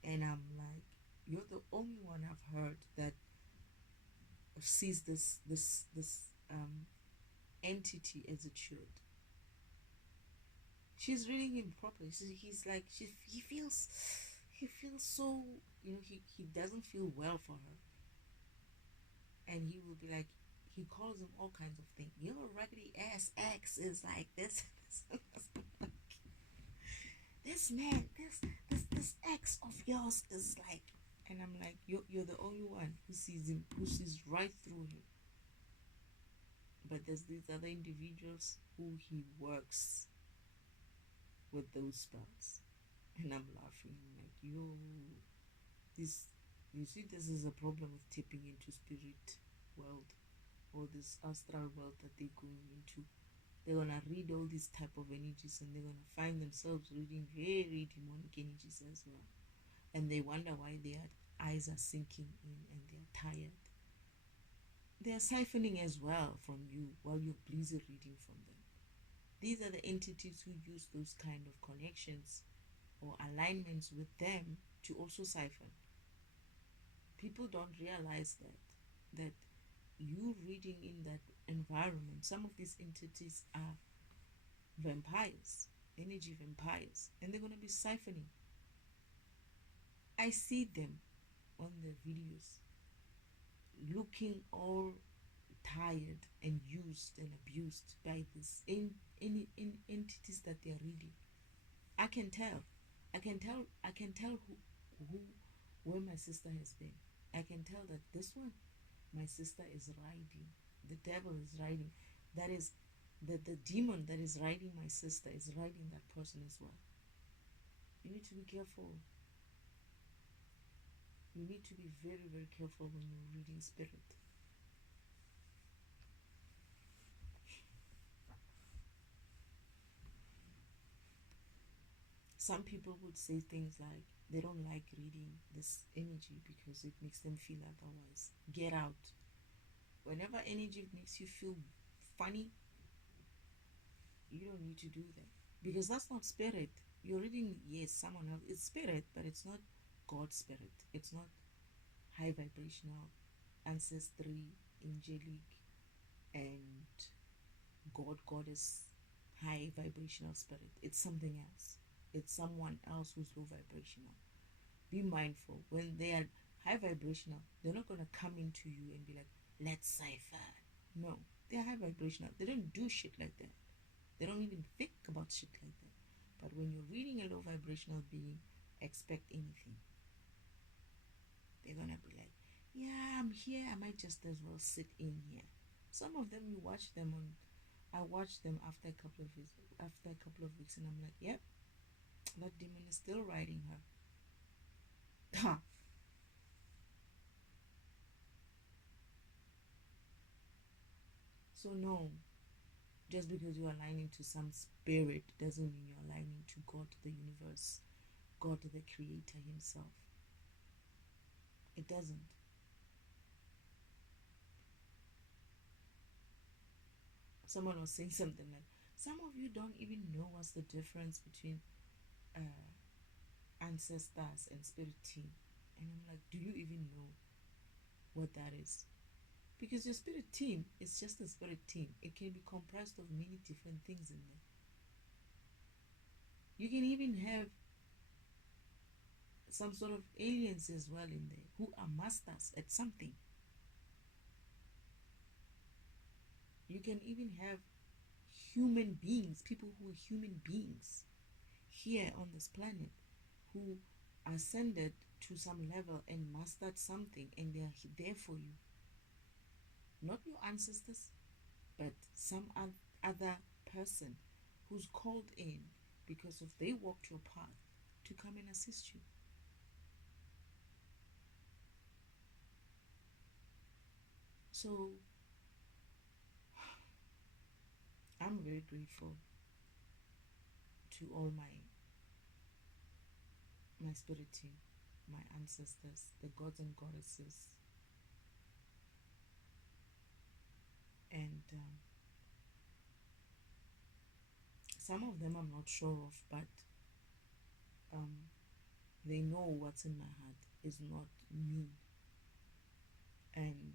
And I'm like, you're the only one I've heard that sees this entity as it should. She's reading him properly. He's like, he feels so, he doesn't feel well for her. And he will be like, he calls him all kinds of things. Your raggedy ass ex is like this. This man, this ex of yours is like, and I'm like, you're the only one who sees him, who sees right through him. But there's these other individuals who he works with those spells, and I'm laughing. I'm like, this, you see, this is a problem with tipping into spirit world or this astral world that they're going into. They're gonna read all these type of energies, and they're gonna find themselves reading very demonic energies as well, and they wonder why their eyes are sinking in and they're tired. They're siphoning as well from you while you're busy reading from them. These are the entities who use those kind of connections or alignments with them to also siphon. People don't realize that you reading in that environment, some of these entities are vampires, energy vampires, and they're going to be siphoning. I see them on the videos looking all tired and used and abused by this in entities that they're reading. I can tell. I can tell who where my sister has been. I can tell that this one my sister is riding. The devil is riding. That is the demon that is riding my sister is riding that person as well. You need to be careful. You need to be very, very careful when you're reading spirit. Some people would say things like they don't like reading this energy because it makes them feel otherwise. Get out. Whenever energy makes you feel funny, you don't need to do that because that's not spirit. You're reading, yes, someone else. It's spirit, but it's not God's spirit. It's not high vibrational, ancestry, angelic, and God, goddess, high vibrational spirit. It's something else. It's someone else who's low vibrational. Be mindful when they are high vibrational, they're not gonna come into you and be like, let's cipher. No, they're high vibrational. They don't do shit like that. They don't even think about shit like that. But when you're reading a low vibrational being, expect anything. They're gonna be like, yeah, I'm here. I might just as well sit in here. Some of them you watch them on. I watched them after a couple of weeks. After a couple of weeks, and I'm like, yep, that demon is still riding her. So no, just because you're aligning to some spirit doesn't mean you're aligning to God, the universe, God, the creator himself. It doesn't. Someone was saying something like, some of you don't even know what's the difference between uh, ancestors and spirit team. And I'm like, do you even know what that is? Because your spirit team is just a spirit team. It can be comprised of many different things in there. You can even have some sort of aliens as well in there who are masters at something. You can even have human beings, people who are human beings here on this planet who ascended to some level and mastered something, and they're there for you. Not your ancestors, but some other person who's called in because of they walked your path to come and assist you. So I'm very grateful to all my spirit team, my ancestors, the gods and goddesses, And some of them I'm not sure of, but um, they know what's in my heart is not me. And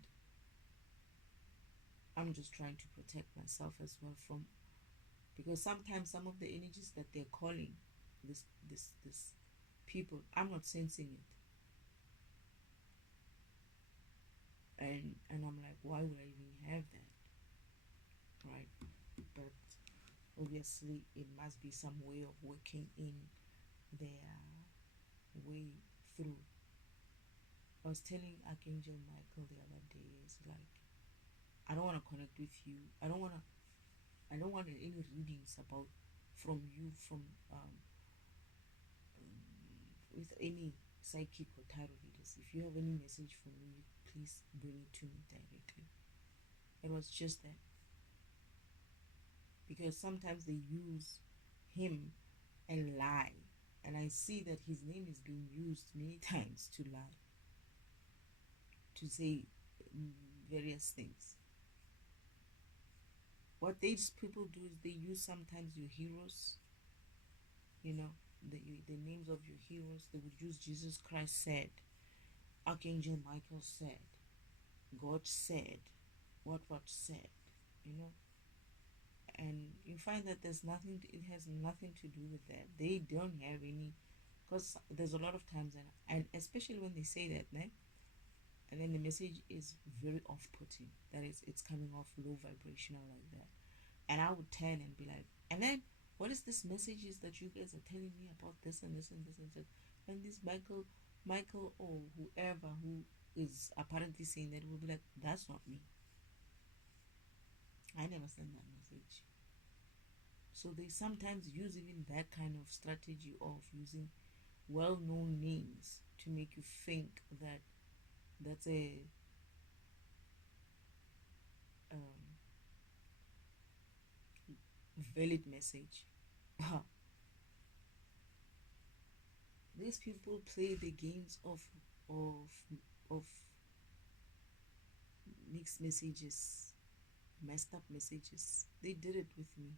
I'm just trying to protect myself as well from, because sometimes some of the energies that they're calling this people, I'm not sensing it. And I'm like, why would I even have that? Right? But obviously it must be some way of working in their way through. I was telling Archangel Michael the other day, it's like, I don't want to connect with you. I don't want any readings about from you from with any psychic or tarot readers. If you have any message for me, please bring it to me directly. It was just that, because sometimes they use him and lie, and I see that his name is being used many times to lie, to say various things. What these people do is they use sometimes your heroes, you know, the names of your heroes. They would use Jesus Christ said, Archangel Michael said, God said, what said, you know. And you find that there's nothing, it has nothing to do with that. They don't have any, because there's a lot of times, and especially when they say that, né? And then the message is very off-putting, that is, it's coming off low vibrational like that. And I would turn and be like, and then what is this messages that you guys are telling me about this and this and this and this? And this Michael or whoever who is apparently saying that will be like, that's not me. I never sent that message. So they sometimes use even that kind of strategy of using well-known names to make you think that that's a um, valid message. These people play the games of of mixed messages, messed up messages. They did it with me.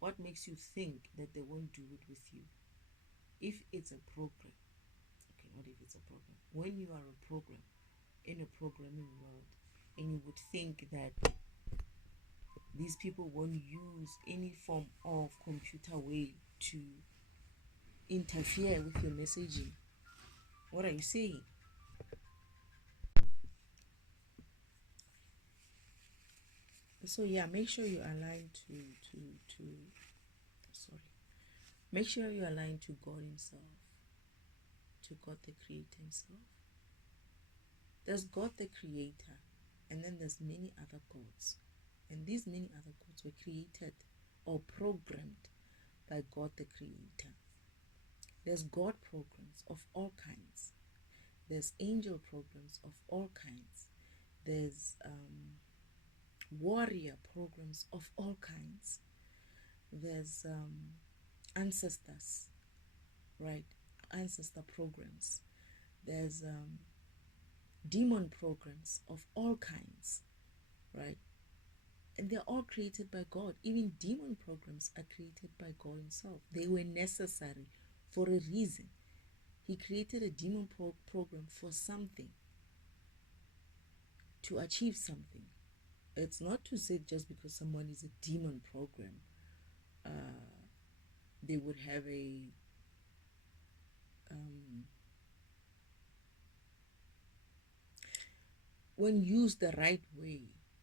What makes you think that they won't do it with you? If it's a program, okay, not if it's a program. When you are a program in a programming world, and you would think that these people won't use any form of computer way to interfere with your messaging, what are you saying? So yeah, make sure you align to sorry. Make sure you align to God Himself, to God the Creator Himself. There's God the Creator, and then there's many other gods. And these many other gods were created or programmed by God the Creator. There's God programs of all kinds. There's angel programs of all kinds. There's warrior programs of all kinds. There's ancestors, right? Ancestor programs. There's demon programs of all kinds, right? And they're all created by God. Even demon programs are created by God Himself. They were necessary for a reason. He created a demon program for something, to achieve something. It's not to say just because someone is a demon program, they would have a when used the right way,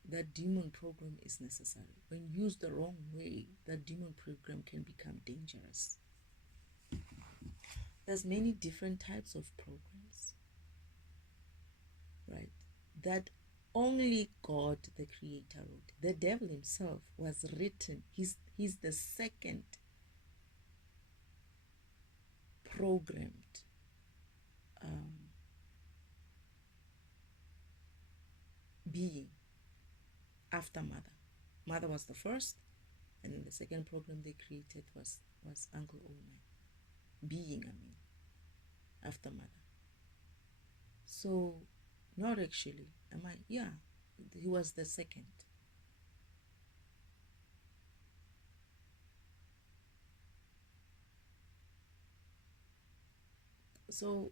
that demon program is necessary. When used the wrong way, that demon program can become dangerous. There's many different types of programs, right? That only God the Creator wrote. The devil himself was written. He's the second programmed being after Mother. Mother was the first, and then the second program they created was Uncle Oman. Being, I mean, after Mother. So, not actually. Am I? Yeah, he was the second. So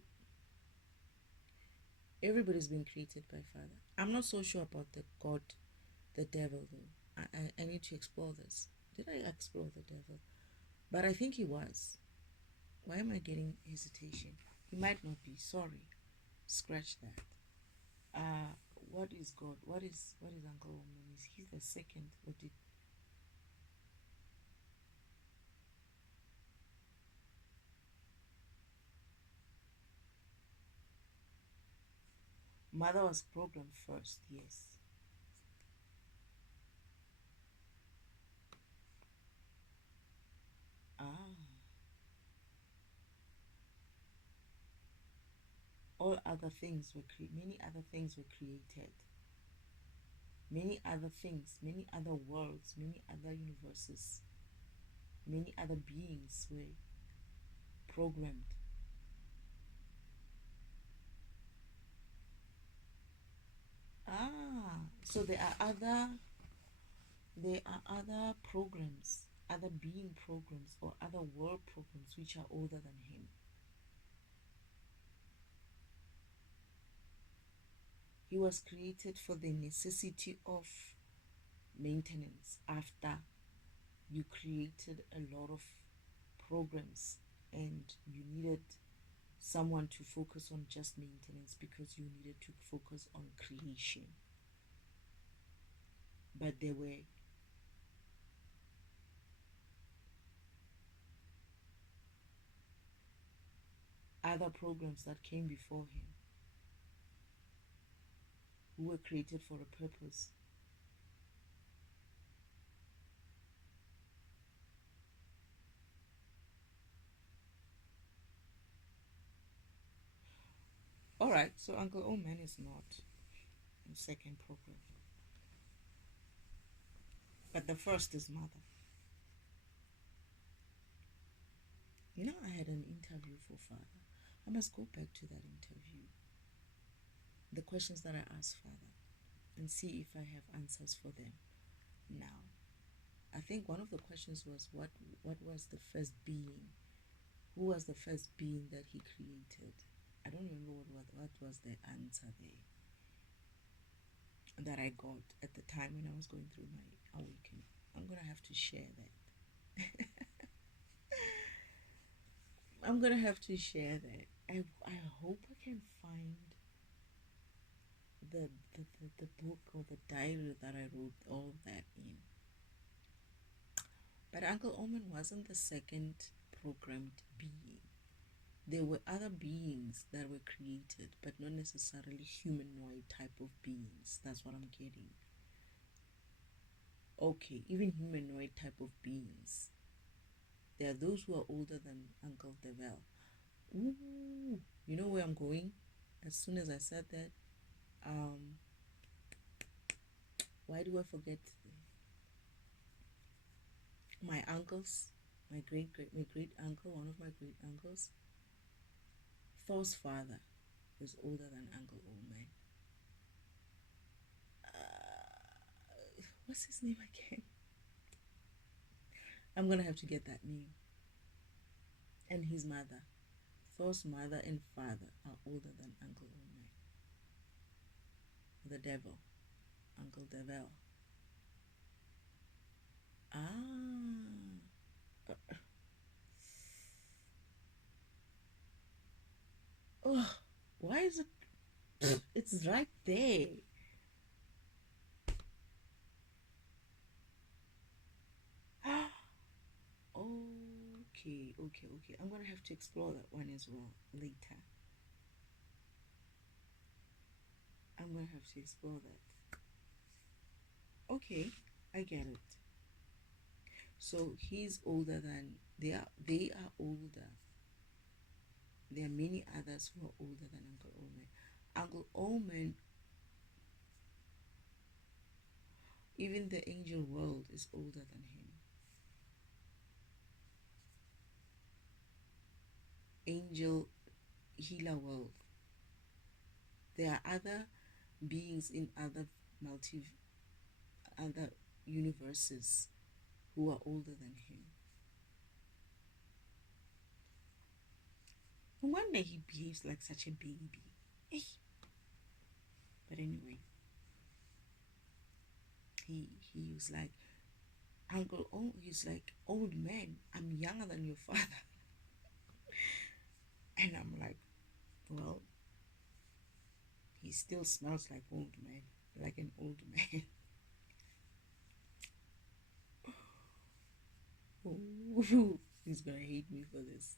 everybody's been created by Father. I'm not so sure about the God, the devil though. I need to explore this. Did I explore the devil? But I think he was. Why am I getting hesitation? He might not be. Sorry. Scratch that. Uh, what is God? What is Uncle Omen? Is he the second? Or did Mother was programmed first? Yes. Ah, all other things were many other things were created. Many other things, many other worlds, many other universes, many other beings were programmed. Ah, so there are other programs, other being programs or other world programs which are older than him. He was created for the necessity of maintenance after you created a lot of programs and you needed someone to focus on just maintenance because you needed to focus on creation. But there were other programs that came before him who were created for a purpose. All right, so Uncle Oman is not the second program, but the first is Mother. I had an interview for Father. I must go back to that interview, the questions that I asked Father, and see if I have answers for them now. I think one of the questions was what was the first being? Who was the first being that he created? I don't remember what was the answer there that I got at the time when I was going through my awakening. I'm gonna have to share that. I'm gonna have to share that. I hope I can find the book or the diary that I wrote all that in. But Uncle Omen wasn't the second programmed being. There were other beings that were created, but not necessarily humanoid type of beings. That's what I'm getting. Okay, even humanoid type of beings. There are those who are older than Uncle Devel. Ooh, you know where I'm going? As soon as I said that, um, why do I forget my uncles? My great uncle, one of my great uncles, Thor's father was older than Uncle Oman. What's his name again? I'm gonna have to get that name. And his mother. Thor's mother and father are older than Uncle Oman. The devil, Uncle Devil. Ah. Oh, why is it? It's right there. Okay. I'm gonna have to explore that one as well later. I'm gonna have to explore that. Okay, I get it. So he's older than they are. They are older. There are many others who are older than Uncle Omen. Uncle Omen, even the angel world is older than him. Angel healer world. There are other beings in other universes who are older than him. And one day he behaves like such a baby. Eh. But anyway, he was like, Uncle, oh, he's like, old man, I'm younger than your father. And I'm like, well, he still smells like old man, like an old man. Ooh, he's gonna hate me for this.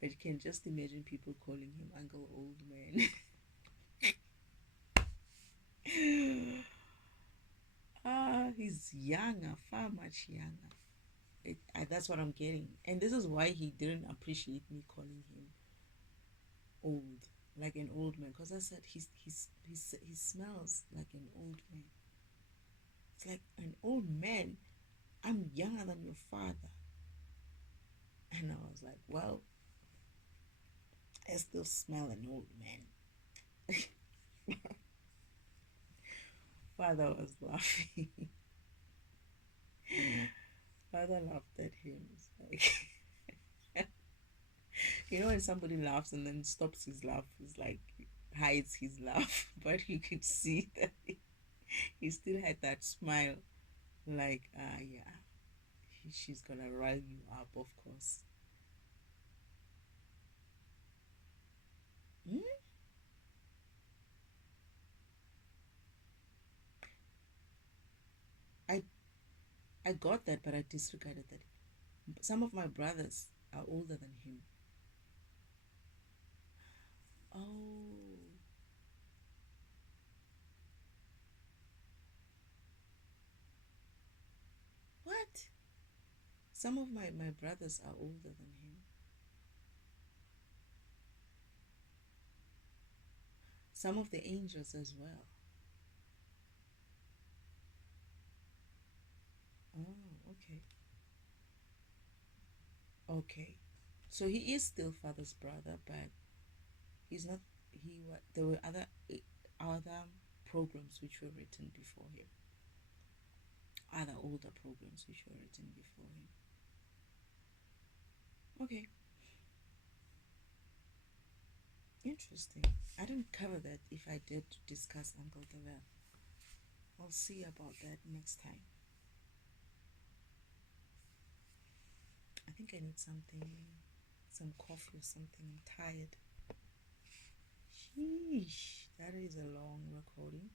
But you can just imagine people calling him Uncle Old Man. He's younger, far much younger. That's what I'm getting. And this is why he didn't appreciate me calling him old, like an old man. Because I said he smells like an old man. It's like an old man. I'm younger than your father. And I was like, well, I still smell an old man. Father was laughing. Father laughed at him. It's like, you know, when somebody laughs and then stops his laugh, it's like hides his laugh, but you could see that he still had that smile. Like, yeah, she's gonna rile you up, of course. Hmm? I I got that, but I disregarded that. Some of my brothers are older than him. Oh, what? Some of my brothers are older than him. Some of the angels as well. Oh, okay. Okay. So he is still father's brother, but he's not. There were other programs which were written before him. Other older programs which were written before him. Okay, interesting. I didn't cover that. If I did discuss Uncle Gavel, I'll see about that next time. I think I need something, some coffee or something. I'm tired. Sheesh, that is a long recording.